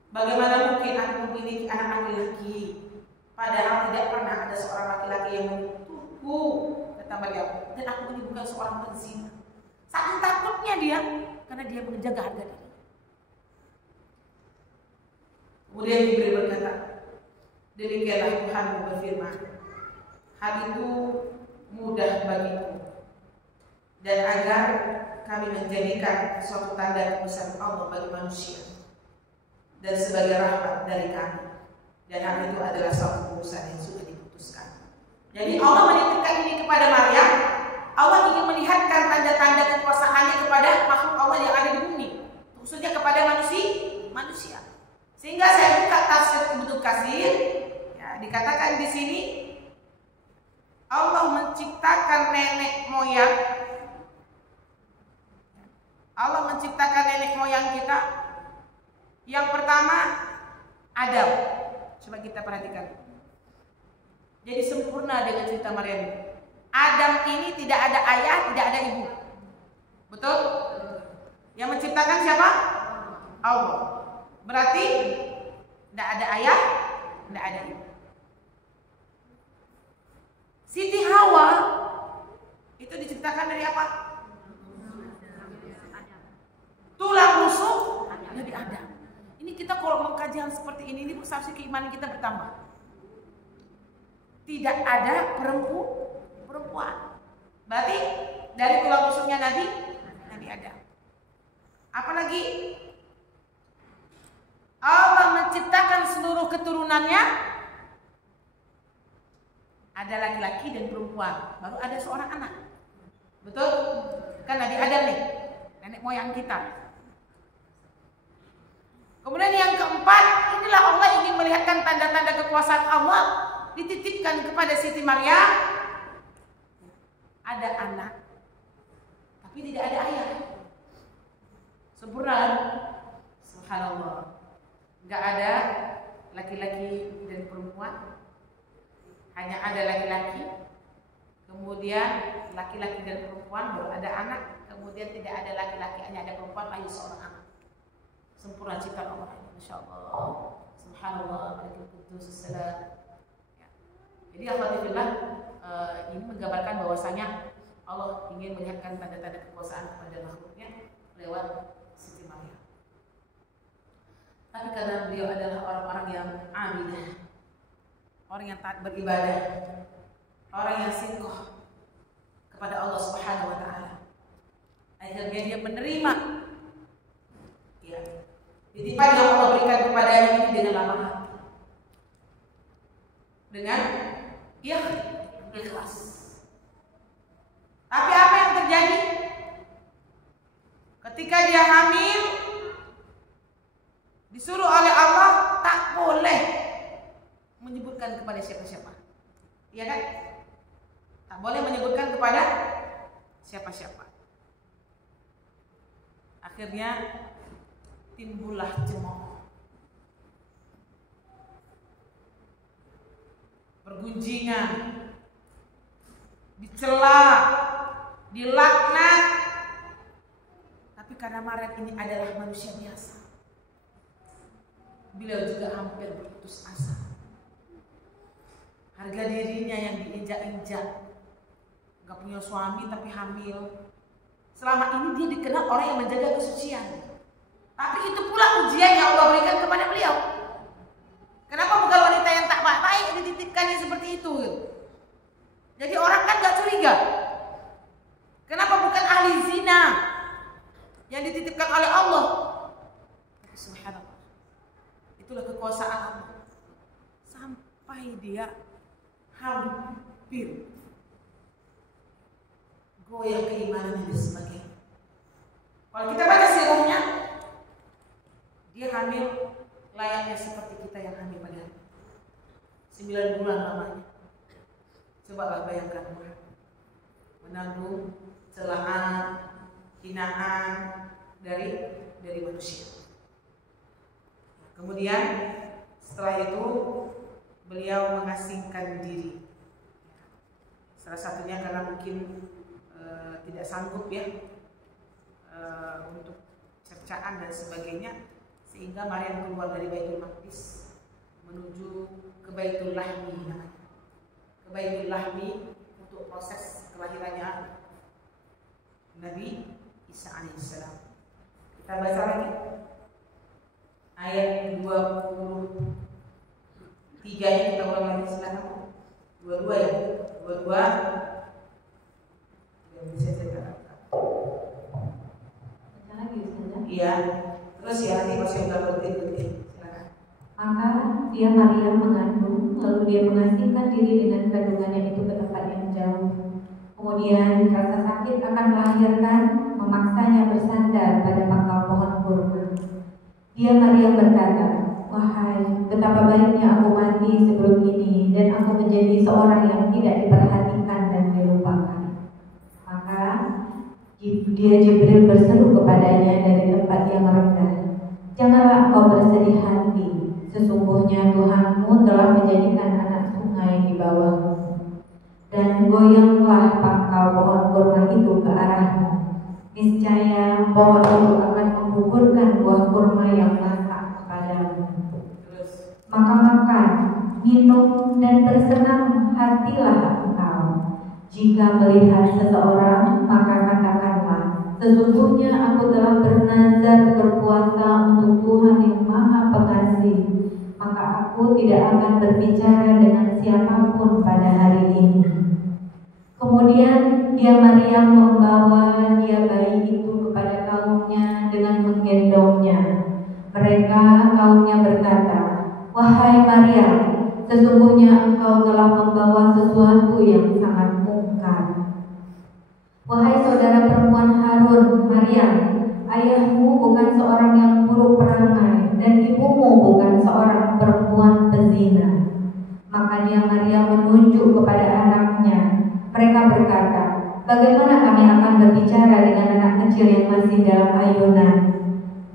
bagaimana mungkin aku memiliki anak laki-laki, padahal tidak pernah ada seorang laki-laki yang menyentuhku, kata Maryam, dan aku ini bukan seorang penzina. Saking takutnya dia, karena dia menjaga harga diri. Kemudian Jibril berkata, demikianlah Tuhanmu berfirman, hal itu mudah bagiku, dan agar kami menjadikan suatu tanda kebesaran Allah bagi manusia dan sebagai rahmat dari kami, dan hal itu adalah suatu urusan yang sudah diputuskan. Jadi Allah menitipkan ini kepada Maryam. Allah ingin melihatkan tanda-tanda kekuasaannya kepada makhluk Allah yang ada di bumi, khususnya kepada manusia. Sehingga saya buka tafsir Ibnu Katsir, ya, dikatakan di sini Allah menciptakan nenek moyang. Allah menciptakan nenek moyang kita. Yang pertama Adam. Coba kita perhatikan. Jadi sempurna dengan cerita Maryam. Adam ini tidak ada ayah, tidak ada ibu. Betul? Yang menciptakan siapa? Allah. Berarti tidak ada ayah, tidak ada ibu. Siti Hawa itu diciptakan dari apa? Tulang rusuk dari Adam. Ini kita kalau mengkaji hal seperti ini saksi keimanan kita bertambah. Tidak ada perempuan. Berarti dari tulang rusuknya Nabi Adam. Apalagi Allah menciptakan seluruh keturunannya ada laki-laki dan perempuan, baru ada seorang anak. Betul? Kan Nabi Adam nih, nenek moyang kita. Kemudian yang keempat, inilah Allah ingin melihatkan tanda-tanda kekuasaan Allah, dititipkan kepada Siti Maryam. Ada anak, tapi tidak ada ayah. Sempurna, subhanallah. Enggak ada laki-laki dan perempuan, hanya ada laki-laki, kemudian laki-laki dan perempuan, baru ada anak, kemudian tidak ada laki-laki, hanya ada perempuan, lalu seorang anak. Sempurna ciptaan Allah ini, Masya Allah, subhanallah, Malikul Quddus Salam. Ya. Jadi alhamdulillah, ini menggambarkan bahwasanya Allah ingin melihatkan tanda-tanda kekuasaan kepada makhluknya lewat Siti Maryam. Tapi karena beliau adalah orang-orang yang amidah, orang yang taat beribadah, orang yang singkoh kepada Allah Subhanahu wa Ta'ala, akhirnya dia menerima titipan yang Allah berikan kepadanya ini dengan lapang hati, dengan ikhlas. Tapi apa yang terjadi ketika dia hamil? Disuruh oleh Allah tak boleh menyebutkan kepada siapa-siapa, iya kan? Tak boleh menyebutkan kepada siapa-siapa. Akhirnya timbullah cemooh, pergunjingan, dicela, dilaknat. Tapi karena Maryam ini adalah manusia biasa, beliau juga hampir berputus asa. Harga dirinya yang diinjak-injak, gak punya suami tapi hamil. Selama ini dia dikenal orang yang menjaga kesucian. Tapi itu pula ujian yang Allah berikan kepada beliau. Kenapa bukan wanita yang tak baik dititipkannya seperti itu? Jadi orang kan gak curiga. Kenapa bukan ahli zina yang dititipkan oleh Allah? Subhanallah. Itulah kekuasaan Allah. Sampai dia hampir goyah keimanannya dan sebagainya. Kalau kita baca sirahnya, dia hamil layaknya seperti kita yang hamil pada 9 bulan lamanya. Cobalah bayangkan, menanggung celaan, hinaan dari manusia. Kemudian setelah itu beliau mengasingkan diri. Salah satunya karena mungkin tidak sanggup ya untuk cercaan dan sebagainya, sehingga Maryam keluar dari Baitul Maqdis menuju ke Baitul Lahmi namanya. Ke Baitul Lahmi untuk proses kelahirannya Nabi Isa alaihissalam. Kita baca lagi ayat 23 nya, kita ulang lagi silakan. 22 ya, 22. Bisa saya katakan. Baca lagi Ustazah. Iya. Terus ya nanti masih udah berhenti. Silakan. Maka dia Maryam mengandung, lalu dia mengasingkan diri dengan kandungannya itu ke tempat yang jauh. Kemudian rasa sakit akan melahirkan, memaksanya bersandar pada pangkal pohon kurma. Dia Maryam berkata, "Wahai, betapa baiknya aku mati sebelum ini dan aku menjadi seorang yang tidak diperhatikan dan dilupakan." Maka dia Jibril berseru kepadanya dari tempat yang rendah, "Janganlah kau bersedih hati, sesungguhnya Tuhanmu telah menjadikan anak sungai di bawahmu. Dan goyanglah pangkal pohon kurma itu ke arahmu. Niscaya pohon itu akan menggugurkan buah kurma yang masak kepadamu. Maka makan, minum, dan bersenang hatilah engkau. Jika melihat seseorang, maka katakanlah, sesungguhnya aku telah bernazar berpuasa untuk Tuhan yang Maha Pengasih. Maka aku tidak akan berbicara dengan siapapun pada hari ini." Kemudian dia Maryam membawa dia bayi itu kepada kaumnya dengan menggendongnya. Mereka kaumnya berkata, "Wahai Maryam, sesungguhnya engkau telah membawa sesuatu yang sangat mungkar." Wahai saudara perempuan Harun, Maryam, ayahmu bukan seorang yang buruk perangai dan ibumu bukan seorang perempuan pezina. Maka dia Maryam menunjuk kepada anaknya. Mereka berkata, "Bagaimana kami akan berbicara dengan anak kecil yang masih dalam ayunan?"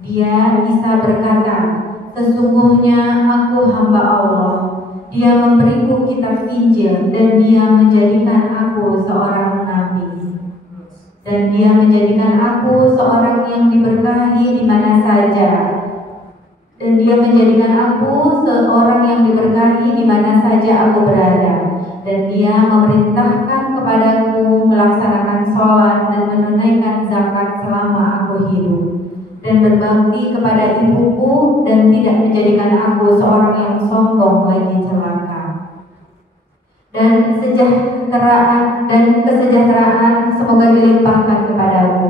Dia Isa berkata, "Sesungguhnya aku hamba Allah. Dia memberiku kitab Injil dan dia menjadikan aku seorang nabi. Dan dia menjadikan aku seorang yang diberkahi di mana saja. Dan dia menjadikan aku seorang yang diberkahi di mana saja aku berada. Dan dia memerintahkan kepadaku melaksanakan sholat dan menunaikan zakat selama aku hidup. Dan berbakti kepada ibuku dan tidak menjadikan aku seorang yang sombong lagi celaka. Dan kesejahteraan semoga dilimpahkan kepadaku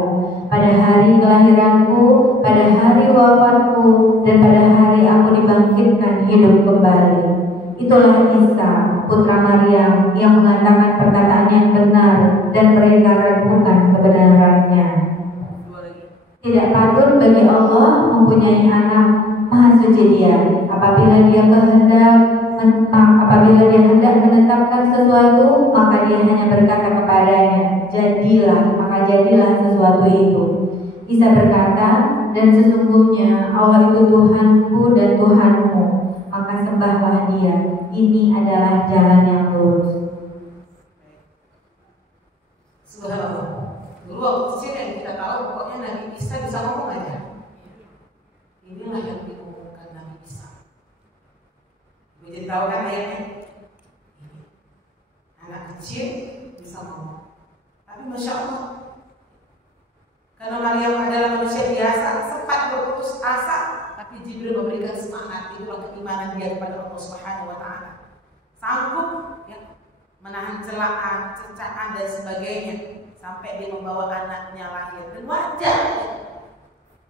pada hari kelahiranku, pada hari wafatku, dan pada hari aku dibangkitkan hidup kembali. Itulah Isa, putra Maryam, yang mengatakan perkataan yang benar dan mereka ragukan kebenarannya. Tidak patut bagi Allah mempunyai anak, Maha Suci Dia. Apabila Dia hendak menetapkan sesuatu, maka Dia hanya berkata kepadanya, "Jadilah," maka jadilah sesuatu itu. Isa berkata, "Dan sesungguhnya Allah itu Tuhanku dan Tuhanmu, maka sembahlah Dia. Ini adalah jalan yang lurus." Subhanallah. Dulu waktu kecil yang kita tahu pokoknya Nabi Isa bisa ngomong aja. Inilah yang diumumkan Nabi Isa. Jadi tahu kan ayatnya? Anak kecil bisa ngomong. Tapi Masya Allah, karena Maryam adalah manusia biasa, sempat berputus asa, tapi Jibril memberikan semangat. Itulah keimanan dia kepada Allah Subhanahu Wa Taala. Sanggup ya, menahan celaan, cercaan dan sebagainya, sampai dia membawa anaknya lahir. Dan wajar,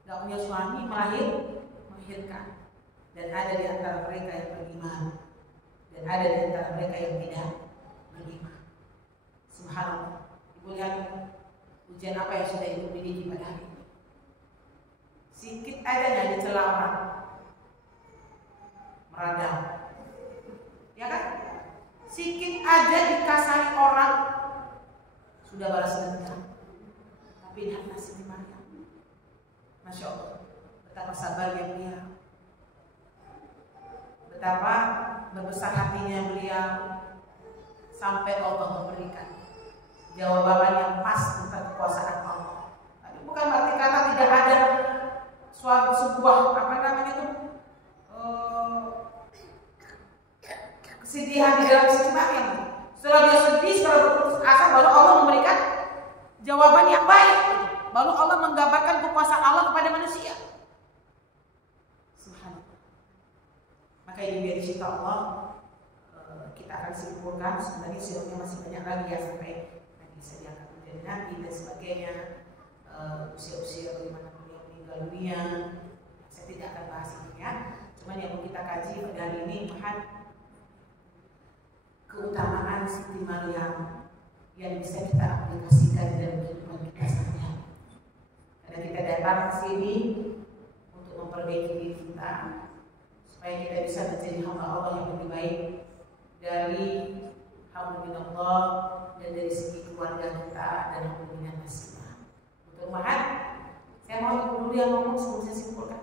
gak punya suami melahirkan. Dan ada di antara mereka yang beriman, dan ada di antara mereka yang tidak beriman. Subhanallah. Ibu lihat ujian apa yang sudah ibu miliki pada hari ini. Sikit aja yang dicela orang, meradang, ya kan? Sikit aja dikasih orang, sudah balas dendam. Tapi lihat nasib Maryam, Masya Allah, betapa sabarnya beliau, betapa berbesar hatinya beliau, sampai Allah memberikan jawaban yang pas tentang kekuasaan Allah. Tapi bukan berarti kata tidak ada sebuah kesedihan di dalam sisi Maryam. Setelah dia sedih, setelah berputus asa, baru Allah memberikan jawaban yang baik. Baru Allah menggambarkan kekuasaan Allah kepada manusia. Subhanallah. Maka ini dari cerita Allah kita akan simpulkan. Sebenarnya sirupnya masih banyak lagi ya, sampai nanti bisa diangkat menjadi nabi dan sebagainya. Usia-usia bagaimana beliau meninggal dunia, saya tidak akan bahas ini ya. Cuman yang mau kita kaji pada hari ini, bahan keutamaan Siti Maryam yang bisa kita aplikasikan dalam kehidupan kita sehari-hari. Karena kita datang ke sini untuk memperbaiki diri kita, supaya kita bisa menjadi hamba Allah yang lebih baik dari hamba minallah dan dari segi keluarga kita dan hamba minannas kita. Untuk Mahat, saya mau ibu dulu yang ngomong sebelum saya simpulkan.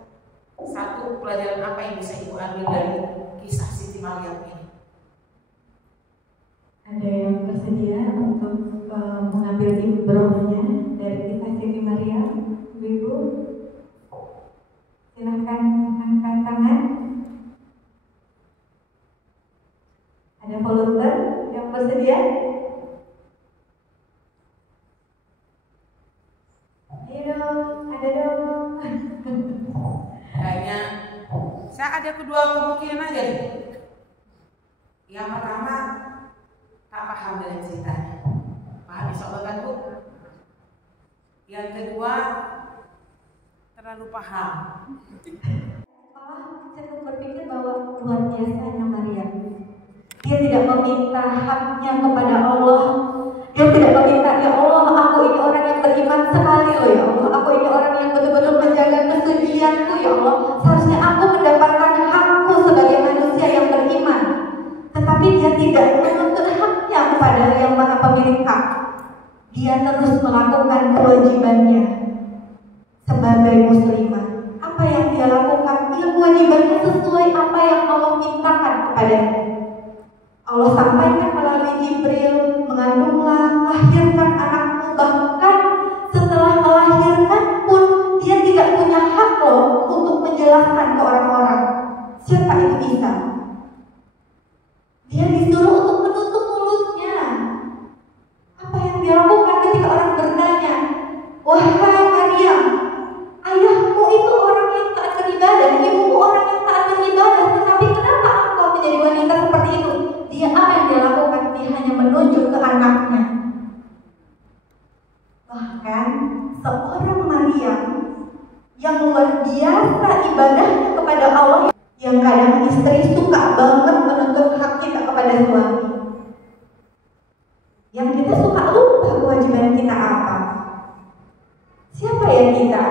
Satu, pelajaran apa yang bisa ibu ambil dari kisah Siti Maryam ini? Ada yang bersedia untuk mengambil ibrohnya dari kisah Siti Maryam? Ibu, silahkan angkat tangan. Ada volunteer yang bersedia? Ayo dong, ada dong. Kayaknya saya ada kedua kemungkinan aja nih. Yang pertama, tak paham dengan ceritanya. Paham insya kan Bu? Yang kedua, terlalu paham. saya berpikir bahwa luar biasanya Maria. Dia tidak meminta haknya kepada Allah. Dia tidak meminta, ya Allah, aku ini orang yang beriman sekali loh ya Allah. Aku ini orang yang betul-betul menjaga kesucianku ya Allah. Seharusnya aku mendapatkan hakku sebagai manusia yang beriman. Tetapi dia tidak menuntut haknya kepada yang maha pemilik hak. Dia terus melakukan kewajibannya sebagai muslimah. Apa yang dia lakukan? Dia kewajibannya sesuai apa yang Allah mintakan kepadanya. Allah sampaikan melalui Jibril, mengandunglah, lahirkan anakmu. Bahkan setelah melahirkan pun dia tidak punya hak loh untuk menjelaskan ke orang-orang siapa itu Isa. Dia disuruh untuk menutup mulutnya. Apa yang dia lakukan ketika orang bertanya, wahai Maryam, ayahmu itu orang yang taat beribadah, ibumu orang yang taat beribadah, tetapi kenapa engkau menjadi wanita seperti itu? Dia apa yang dia lakukan? Dia hanya menunjuk ke anaknya. Bahkan seorang Maryam yang luar biasa ibadahnya kepada Allah, yang kadang istri suka banget menuntut hak kita kepada suami, yang kita suka lupa kewajiban kita apa. Siapa ya kita?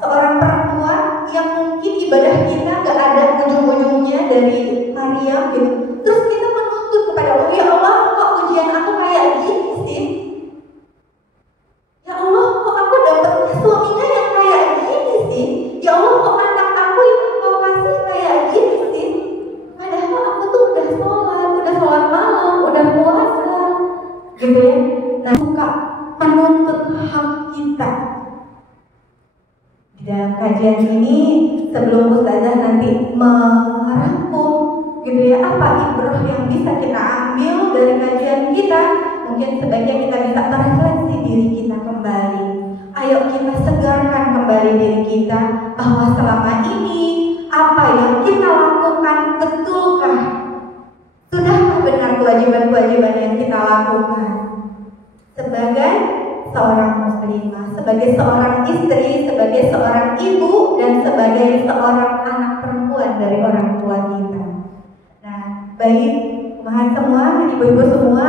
Seorang perempuan yang mungkin ibadah kita gak ada ujung-ujungnya dari Maryam gitu. Terus kita menuntut kepada Allah, ya Allah, kok ujian aku kayak gini sih? Ya Allah, kok aku dapetnya suaminya yang kayak gini sih? Ya Allah, kok anak aku yang kau kasih kayak gini sih? Padahal aku tuh udah sholat malam, udah puasa, gitu ya. Nah, suka menuntut hak kita. Di dalam kajian ini, sebelum Ustazah nanti merangkum gitu ya, apa ibrah yang bisa kita ambil dari kajian kita, mungkin sebaiknya kita bisa merefleksi diri kita kembali. Ayo kita segarkan kembali diri kita bahwa selama ini apa yang kita lakukan betulkah? Sudahkah benar kewajiban-kewajiban yang kita lakukan sebagai seorang muslimah, sebagai seorang istri, sebagai seorang ibu, dan sebagai seorang anak perempuan dari orang tua kita. Nah, baik teman semua, ibu-ibu semua,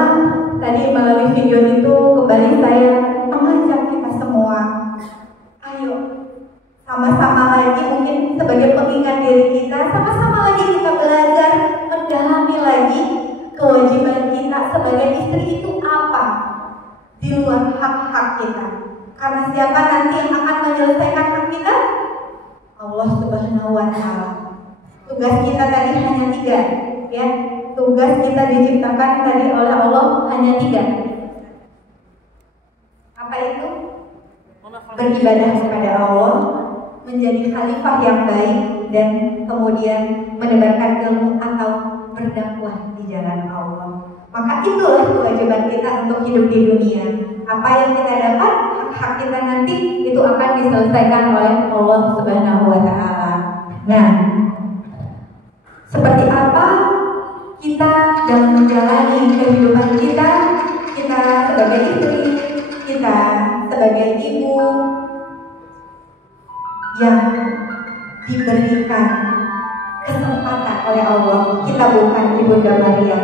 tadi melalui video itu kembali saya mengajak kita semua, ayo sama-sama lagi, mungkin sebagai pengingat diri kita, sama-sama lagi kita belajar mendalami lagi kewajiban kita sebagai istri itu apa di luar hak-hak kita. Karena siapa nanti yang akan menyelesaikan hak kita? Allah Subhanahu wa Ta'ala. Tugas kita tadi hanya 3, ya. Tugas kita diciptakan tadi oleh Allah hanya 3. Apa itu? Beribadah kepada Allah, menjadi khalifah yang baik, dan kemudian menebarkan ilmu atau berdakwah di jalan Allah. Maka itulah kewajiban kita untuk hidup di dunia. Apa yang kita dapat, hak-hak kita nanti itu akan diselesaikan oleh Allah Subhanahu wa Ta'ala. Nah, seperti apa kita dalam menjalani kehidupan kita sebagai istri, kita sebagai ibu yang diberikan kesempatan oleh Allah. Kita bukan Ibunda Maria,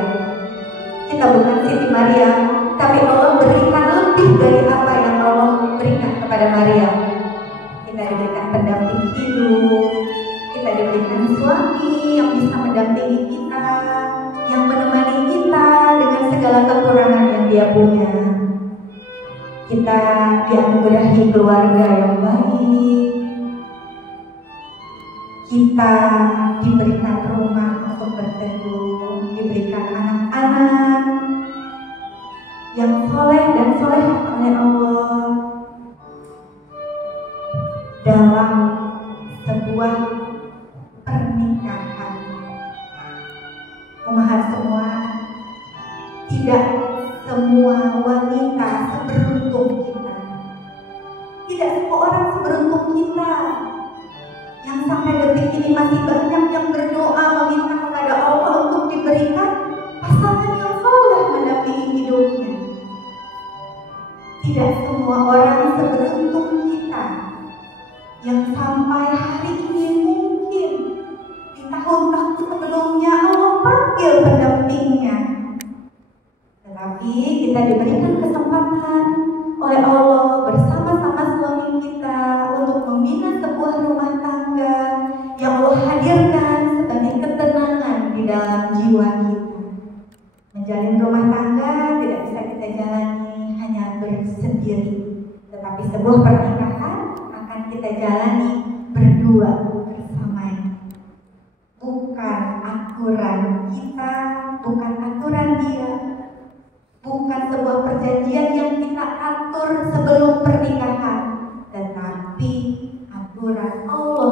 kita bukan Siti Maria, tapi Allah berikan lebih dari apa yang Allah berikan kepada Maria. Kita diberikan pendamping hidup, kita diberikan suami yang bisa mendampingi kita, yang menemani kita dengan segala kekurangan yang dia punya. Kita dianugerahi keluarga yang baik, kita diberikan rumah untuk berteduh, diberikan anak-anak yang soleh dan solehah oleh Allah dalam sebuah pernikahan. Kumaha semua, tidak semua wanita seberuntung kita, tidak semua orang seberuntung kita yang sampai detik ini masih banyak yang berdoa meminta kepada Allah untuk diberikan pasangan yang soleh mendampingi hidupnya. Tidak semua orang seberuntung kita yang sampai hari ini mungkin di sebuah pernikahan akan kita jalani berdua bersamanya. Bukan aturan kita, bukan aturan dia, bukan sebuah perjanjian yang kita atur sebelum pernikahan, tetapi aturan Allah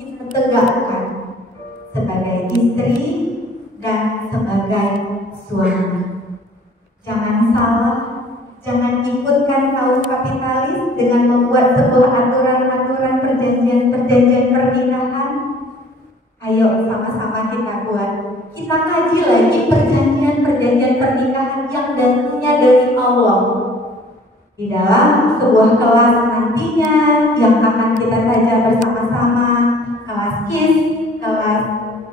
kita tegakkan sebagai istri dan sebagai suami. Jangan salah, jangan ikutkan kaum kapitalis dengan membuat sebuah aturan-aturan perjanjian-perjanjian pernikahan. Ayo sama-sama kita buat. Kita kaji lagi perjanjian-perjanjian pernikahan yang datangnya dari Allah. Di dalam sebuah kelas nantinya yang akan kita saja bersama-sama, kelas KIS, kelas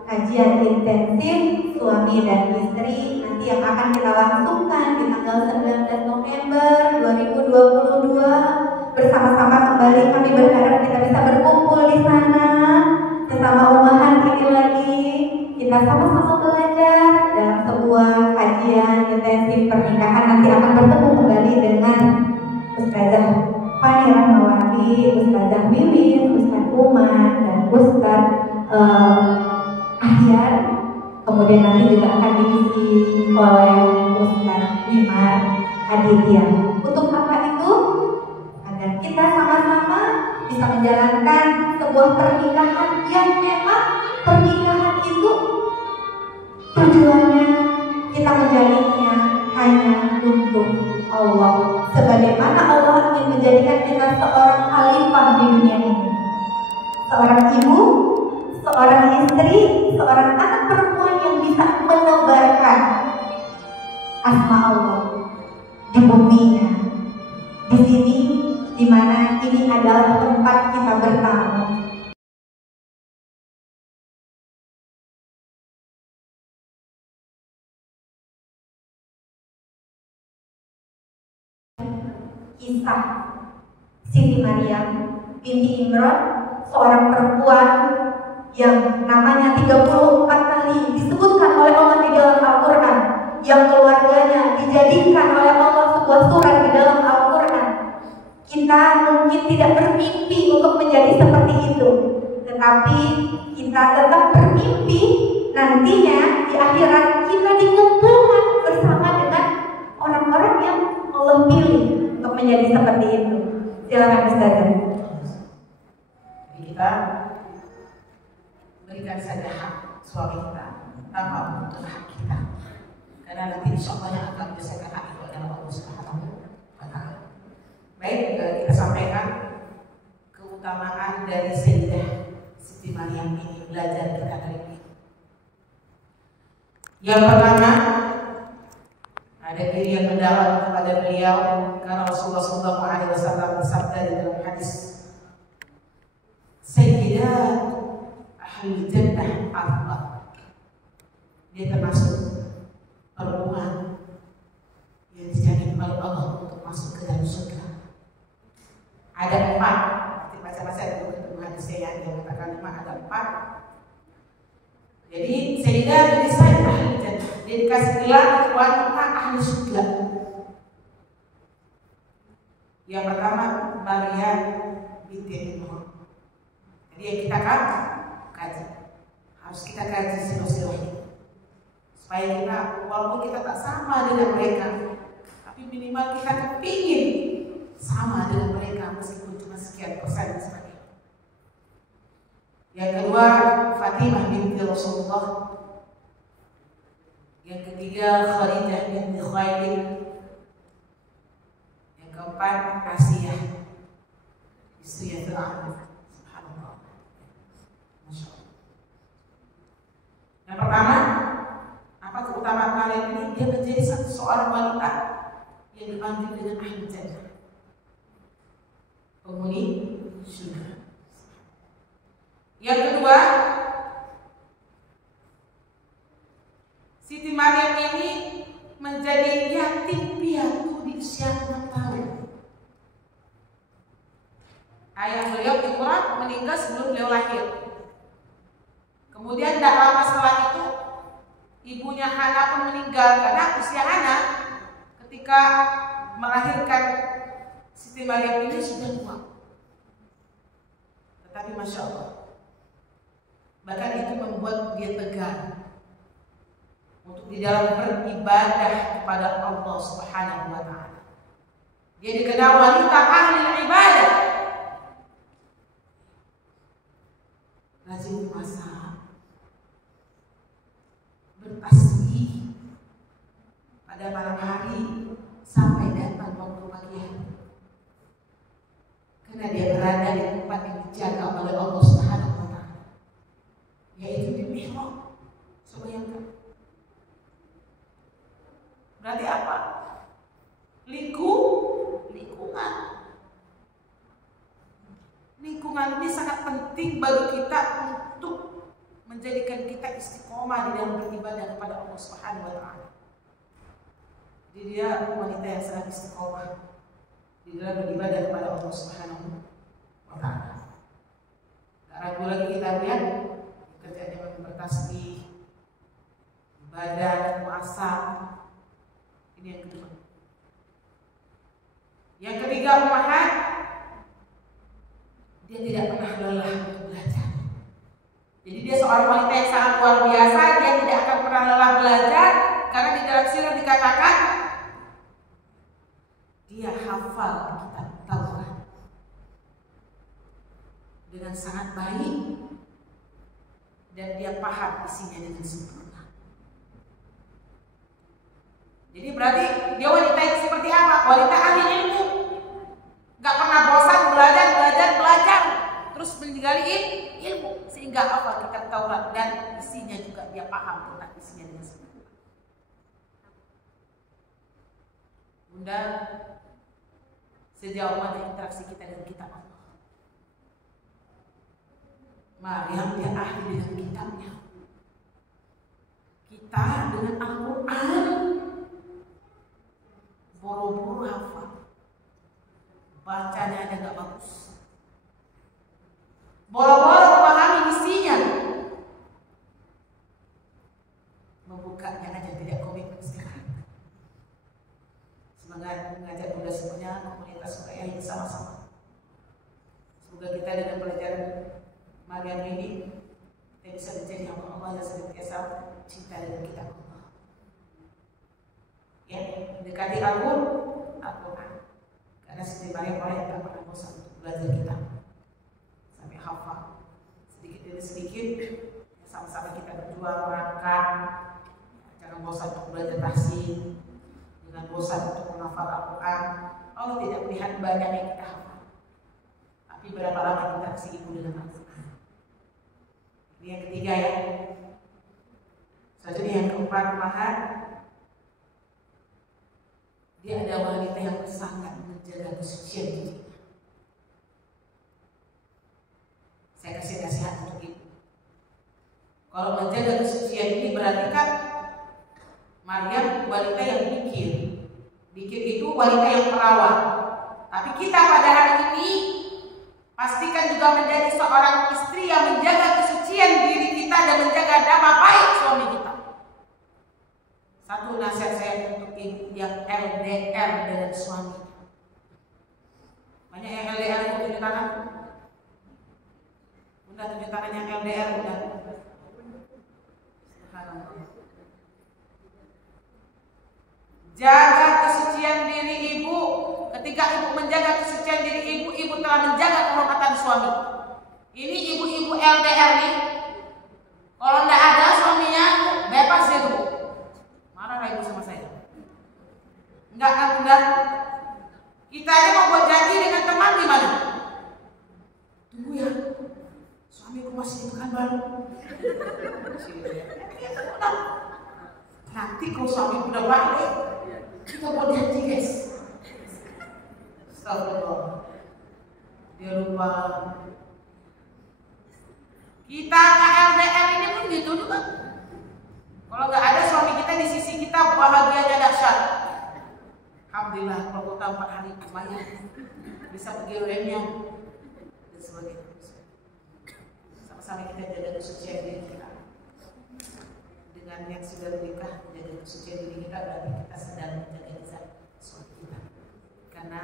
kajian intensif suami dan istri, nanti yang akan kita langsungkan di tanggal 19 November 2022 bersama-sama kembali. Kami berharap kita bisa berkumpul di sana bersama umahan ini lagi. Kita sama-sama belajar dalam sebuah kajian intensif pernikahan. Nanti akan bertemu kembali dengan Ustazah Fani Rahmawati, Ustazah Wiwin, Ustaz Umar, dan Ustaz Ahyar. Kemudian nanti juga akan diisi oleh Ustaz Wimar Aditya. Untuk apa itu? Agar kita sama-sama bisa menjalankan sebuah pernikahan yang memang pernikahan itu tujuannya kita menjalinnya hanya untuk Allah. Sebagaimana Allah ingin menjadikan kita seorang khalifah di dunia ini, seorang ibu, seorang istri, seorang anak perempuan yang bisa menebarkan asma Allah di buminya, di sini, di mana ini adalah tempat kita bertamu. Kisah Siti Maryam binti Imran, seorang perempuan yang namanya 34 kali disebutkan oleh Allah di dalam Al-Quran, yang keluarganya dijadikan oleh Allah sebuah surat di dalam Al-Quran. Kita mungkin tidak bermimpi untuk menjadi seperti itu, tetapi kita tetap bermimpi nantinya di akhirat kita dikumpulkan bersama dengan orang-orang yang Allah pilih untuk menjadi seperti itu. Silakan Ustazah. Kita berikan saja hak suami kita tanpa menuntut hak kita, karena nanti insya Allah yang akan menyelesaikan hak itu adalah Allah Subhanahu wa Ta'ala. Baik, kita sampaikan keutamaan dari Sayyidah Siti Maryam ini, belajar kita hari ini. Yang pertama, ada diri yang mendalam kepada beliau, karena Rasulullah SAW bersabda di dalam hadis, Sayyidat Ahli Jannah Arba. Dia termasuk perempuan yang dijadikan oleh Allah untuk masuk ke dalam surga. Ada 4. Nanti baca-baca dulu ketemu hadisnya yang mengatakan 5, ada 4. Jadi Sayyidah Nisa Ahli Jannah, dia dikasih gelar wanita ahli surga. Yang pertama Maryam binti Imran. Jadi yang kita kaji, harus kita kaji silo-silo ini, supaya kita, walaupun kita tak sama dengan mereka, tapi minimal kita kepingin sama dengan mereka meskipun cuma sekian persen saja. Yang kedua Fatimah binti Rasulullah. Yang ketiga Khadijah binti Khuwailid. Yang keempat Asiyah istri Fir'aun. Subhanallah. Masya Allah. Yang pertama, apa keutamaan kalian ini? Dia menjadi seorang wanita yang dipanggil dengan ahli jannah, penghuni surga. Yang kedua, Siti Maryam ini menjadi yatim piatu di usia 6 tahun. Ayah beliau Imran meninggal sebelum beliau lahir. Kemudian tidak lama setelah itu ibunya Hana pun meninggal, karena usia Hana ketika melahirkan Siti Maryam ini sudah tua, tetapi Masya Allah, bahkan itu membuat dia tegar untuk di dalam beribadah kepada Allah Subhanahu wa Ta'ala. Dia dikenal wanita ahli ibadah, rajin puasa, bertasbih pada malam hari sampai datang waktu pagi hari. Karena dia berada di tempat yang dijaga oleh Allah Subhanahu wa Ta'ala, yaitu di Mihrab. Coba bayangkan. Berarti apa? Lingkungan ini sangat penting bagi kita untuk menjadikan kita istiqomah di dalam beribadah kepada Allah Subhanahu wa Ta'ala. Jadi dia wanita yang sangat istiqomah di dalam beribadah kepada Allah Subhanahu wa Ta'ala. Gak ragu lagi kita lihat kerjanya bertasbih, ibadah, puasa. Ini yang kedua. Yang ketiga, ummahat, dia tidak pernah lelah untuk belajar. Jadi dia seorang wanita yang sangat luar biasa. Dia tidak akan pernah lelah belajar, karena di dalam sirah dikatakan dia hafal kitab Taurat dengan sangat baik dan dia paham isinya dengan sempurna. Jadi berarti dia wanita yang seperti apa? Wanita ahli ilmu, gak pernah bosan belajar, terus menggali ilmu sehingga hafal kitab Taurat dan isinya juga dia paham tentang isinya dengan sempurna. Bunda, sejauh mana interaksi kita dengan kitab Allah? Maryam dia ahli dengan kitabnya. Kita dengan Al-Quran boro-boro hafal, bacanya aja gak bagus, boro-boro memahami isinya, membukanya aja tidak komitmen sekali. Semoga mengajak Bunda semuanya komunitas Suraya ini sama-sama. Semoga kita dengan pelajaran Maryam ini kita bisa menjadi hamba Allah yang senantiasa cinta dengan kitab Allah. Ya, mendekati Al-Quran. Karena Siti Maryam orang yang tak pernah bosan untuk belajar kitab sampai hafal sedikit demi sedikit. Ya, sama-sama kita berjuang merangkak. Jangan bosan untuk belajar tahsin, jangan bosan untuk menghafal Al-Quran. Allah tidak melihat banyak yang kita hafal, tapi berapa lama interaksi ibu dengan Al-Quran. Ini yang ketiga ya. Selanjutnya yang keempat, ummahat, dia adalah wanita yang sangat menjaga kesucian dirinya. Saya kasih nasihat untuk ibu. Kalau menjaga kesucian ini berarti kan Maryam wanita yang bikir. Bikir itu wanita yang perawat. Tapi kita pada hari ini pastikan juga menjadi seorang istri yang menjaga kesucian diri kita dan menjaga nama baik suami kita. Satu nasihat saya untuk ibu yang LDR dengan suami. Banyak yang LDR, tunjuk tangan. Bunda tunjuk tangan yang LDR, Bunda. Jaga kesucian diri ibu. Ketika ibu menjaga kesucian diri ibu, ibu telah menjaga kehormatan suami. Ini ibu-ibu LDR nih. Kalau tidak ada suaminya, bebas ya bu. Marah ibu sama saya. Enggak kan bunda? Kita aja mau buat janji dengan teman gimana? Tunggu ya, suamiku masih di Pekanbaru. Nanti kalau suamiku udah balik, kita buat janji guys. Astagfirullah. Dia lupa. Kita nggak LDR ini pun gitu juga. Kalau nggak ada suami kita di sisi kita, bahagianya dahsyat. Alhamdulillah, kalau kita 4 hari lumayan bisa pergi UM-nya dan sebagainya. Sama-sama kita jaga kesucian diri kita. Dengan yang sudah menikah menjaga kesucian diri kita, berarti kita sedang menjaga izat suami kita. Karena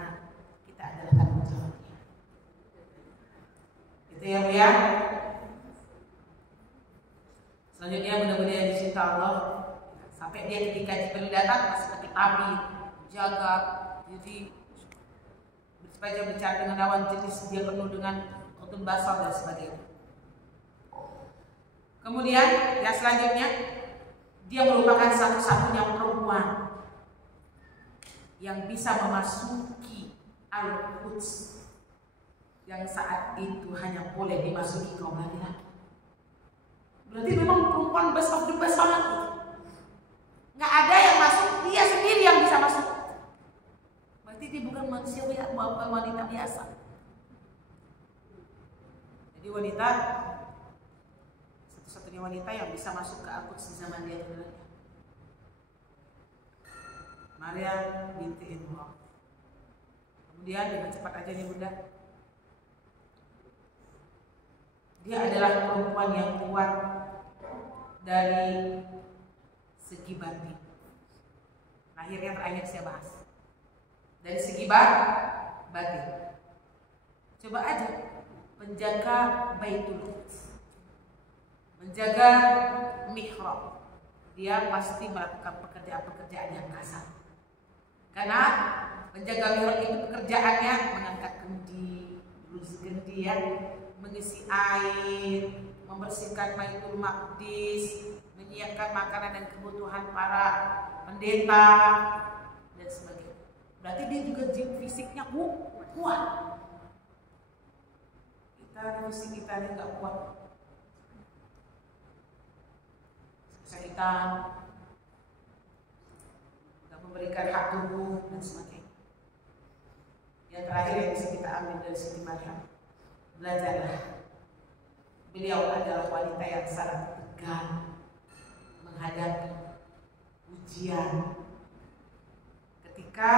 kita kita adalah tanggung jawabnya. Itu ya Bu ya. Selanjutnya mudah-mudahan dicinta Allah sampai dia ketika Jibril datang masih pakai api jaga, jadi supaya bicara dengan lawan jenis dia penuh dengan khutun basar dan sebagainya. Kemudian yang selanjutnya dia merupakan satu-satunya perempuan yang bisa memasuki Al-Quds yang saat itu hanya boleh dimasuki kaum laki-laki. Berarti memang perempuan best of the best banget. Nggak ada yang masuk, dia sendiri yang bisa masuk. Berarti dia bukan manusia biasa, bukan wanita biasa. Jadi wanita satu-satunya wanita yang bisa masuk ke Al-Quds di zaman dia dulu. Maryam binti Imran. Kemudian dengan cepat aja nih Bunda. Dia adalah perempuan yang kuat dari segi batin. Akhirnya terakhir saya bahas. Dari segi batin. Coba aja menjaga Baitul Quds, menjaga mihrab. Dia pasti melakukan pekerjaan-pekerjaan yang kasar. Karena menjaga mihrab itu pekerjaannya mengangkat kendi, lurus kendi ya, mengisi air, membersihkan Baitul Maqdis, menyiapkan makanan dan kebutuhan para pendeta dan sebagainya. Berarti dia juga fisiknya kuat. Fisik kita ini nggak kuat. Kita nggak memberikan hak tubuh dan sebagainya. Yang terakhir yang bisa kita ambil dari Siti Maryam, belajarlah. Beliau adalah wanita yang sangat tegar menghadapi ujian. Ketika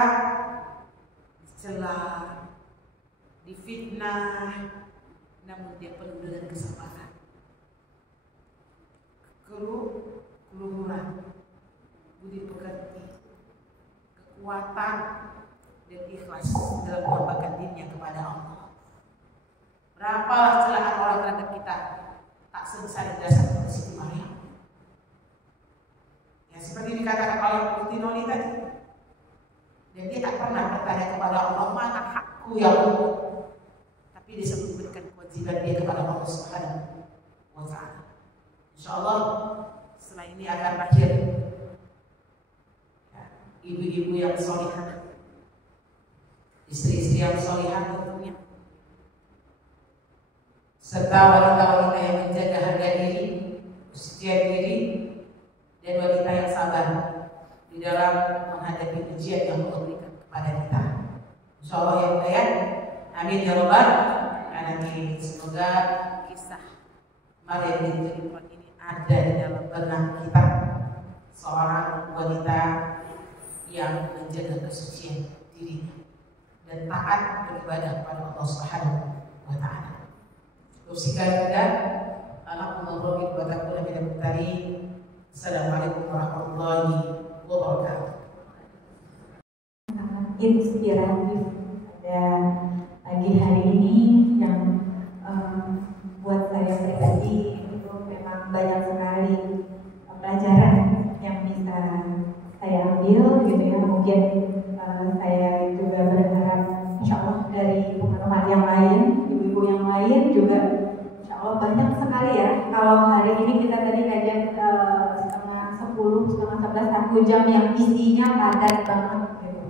dicela, difitnah, namun dia penuh dengan kesabaran, keluhuran, budi pekerti, kekuatan dan ikhlas dalam mengembangkan dirinya kepada Allah. Berapalah celaan orang terhadap kita tak sebesar dasar seperti Siti Maryam. Ya seperti dikatakan oleh Butinoli tadi. Dan dia tak pernah bertanya kepada Allah, mana hakku ya Allah. Tapi dia selalu memberikan kewajiban dia kepada Allah Subhanahu wa Ta'ala. InsyaAllah setelah ini akan lahir ibu-ibu yang solihah, istri-istri yang solihah tentunya, serta wanita-wanita yang menjaga harga diri, usia diri, dan wanita yang sabar di dalam menghadapi ujian yang Allah berikan kepada kita. InsyaAllah ya Allah ya. Amin ya Rabbal alamin. Semoga kisah Maryam binti Imran ini ada di dalam benak kita, seorang wanita yang menjaga kesucian dirinya dan taat beribadah kepada Allah Subhanahu wa Ta'ala. Usikan kita, alhamdulillah wa ta'ala min al-muttaqin. Assalamualaikum warahmatullahi wabarakatuh. Inspiratif pada pagi hari ini yang buat saya pribadi itu memang banyak sekali pelajaran yang bisa saya ambil gitu ya. Mungkin saya juga berharap insyaallah dari teman-teman yang lain, ibu-ibu yang lain juga insyaallah banyak sekali ya. Kalau hari ini kita tadi kajian setengah 11, 1 jam yang isinya padat banget gitu.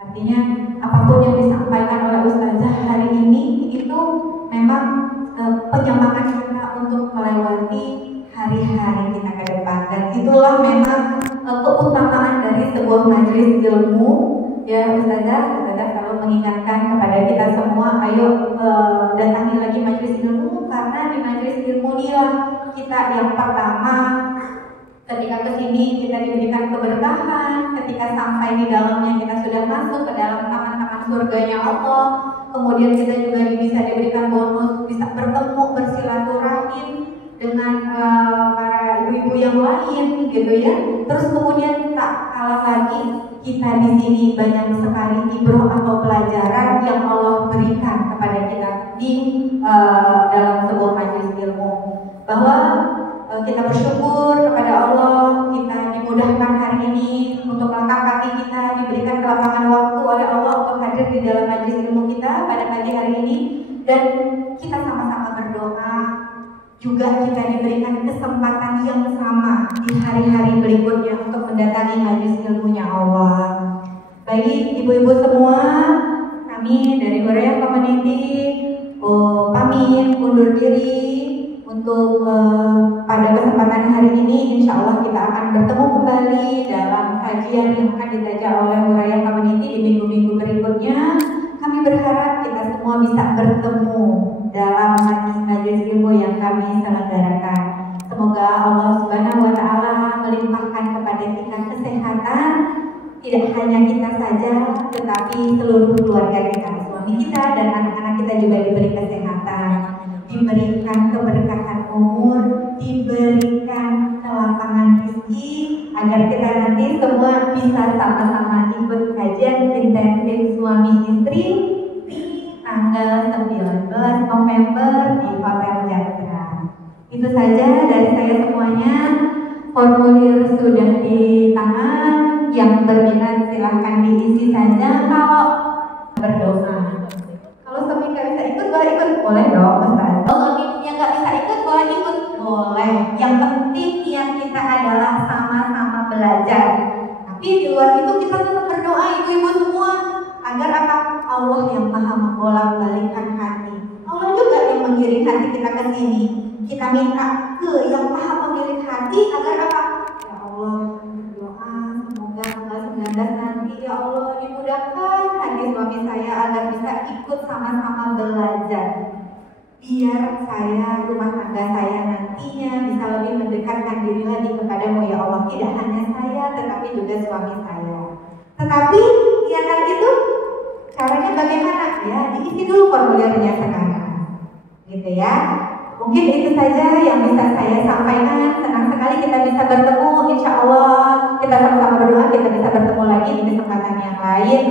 Artinya apapun yang disampaikan oleh Ustazah hari ini itu memang penyemangat kita untuk melewati hari-hari kita ke depan. Dan itulah memang keutamaan dari sebuah majelis ilmu ya Ustazah selalu mengingatkan kepada kita semua, ayo datangi lagi majelis ilmu, karena di majelis ilmu inilah kita yang pertama ketika kesini kita diberikan keberkahan, ketika sampai di dalamnya kita sudah masuk ke dalam taman-taman surganya Allah. Kemudian kita juga bisa diberikan bonus, bisa bertemu, bersilaturahmi dengan para ibu-ibu yang lain gitu ya. Terus kemudian tak kalah lagi kita di sini banyak sekali ibroh atau pelajaran yang Allah berikan kepada kita di dalam sebuah majelis ilmu, bahwa kita bersyukur kepada Allah, kita dimudahkan hari ini untuk melangkah kaki kita, diberikan kelapangan waktu oleh Allah untuk hadir di dalam majelis ilmu kita pada pagi hari ini, dan kita sama-sama berdoa. Juga kita diberikan kesempatan yang sama di hari-hari berikutnya untuk mendatangi majelis ilmunya Allah. Baik ibu-ibu semua, kami dari Huraiyah Community pamit undur diri untuk pada kesempatan hari ini. Insya Allah kita akan bertemu kembali dalam kajian yang akan ditajak oleh Huraiyah Community di minggu-minggu berikutnya. Kami berharap kita semua bisa bertemu dalam majelis ilmu yang kami selenggarakan. Semoga Allah Subhanahu wa Ta'ala melimpahkan kepada kita kesehatan, tidak hanya kita saja, tetapi seluruh keluarga kita, suami kita dan anak-anak kita juga diberi kesehatan, diberikan keberkahan umur, diberikan kelapangan rezeki, agar kita nanti semua bisa sama-sama ikut kajian intensif suami istri di tanggal 19 November di Hotel Jatra. Itu saja dari saya semuanya. Formulir sudah di tangan, yang berminat silahkan diisi saja. Kalau berdoa, kalau suami nggak bisa ikut boleh ikut, boleh dong Ustaz. Kalau yang nggak bisa ikut boleh ikut, boleh. Yang penting niat kita adalah sama-sama belajar. Tapi di luar itu kita tetap berdoa ibu-ibu semua, agar apa? Allah yang maha membolak-balikkan hati. Allah juga yang mengiring hati kita ke sini. Kita minta ke yang maha mengiring hati agar apa? Ya Allah, berdoa semoga tanggal 19 nanti ya Allah dimudahkan hati suami saya agar bisa ikut sama-sama belajar. Biar saya, rumah tangga saya nantinya bisa lebih mendekatkan diri lagi kepadamu ya Allah. Tidak hanya saya, tetapi juga suami saya. Tetapi niatan itu caranya bagaimana? Ya, diisi dulu formulirnya sekarang, gitu ya. Mungkin itu saja yang bisa saya sampaikan. Senang sekali kita bisa bertemu. Insya Allah kita sama-sama berdoa kita bisa bertemu lagi di kesempatan yang lain.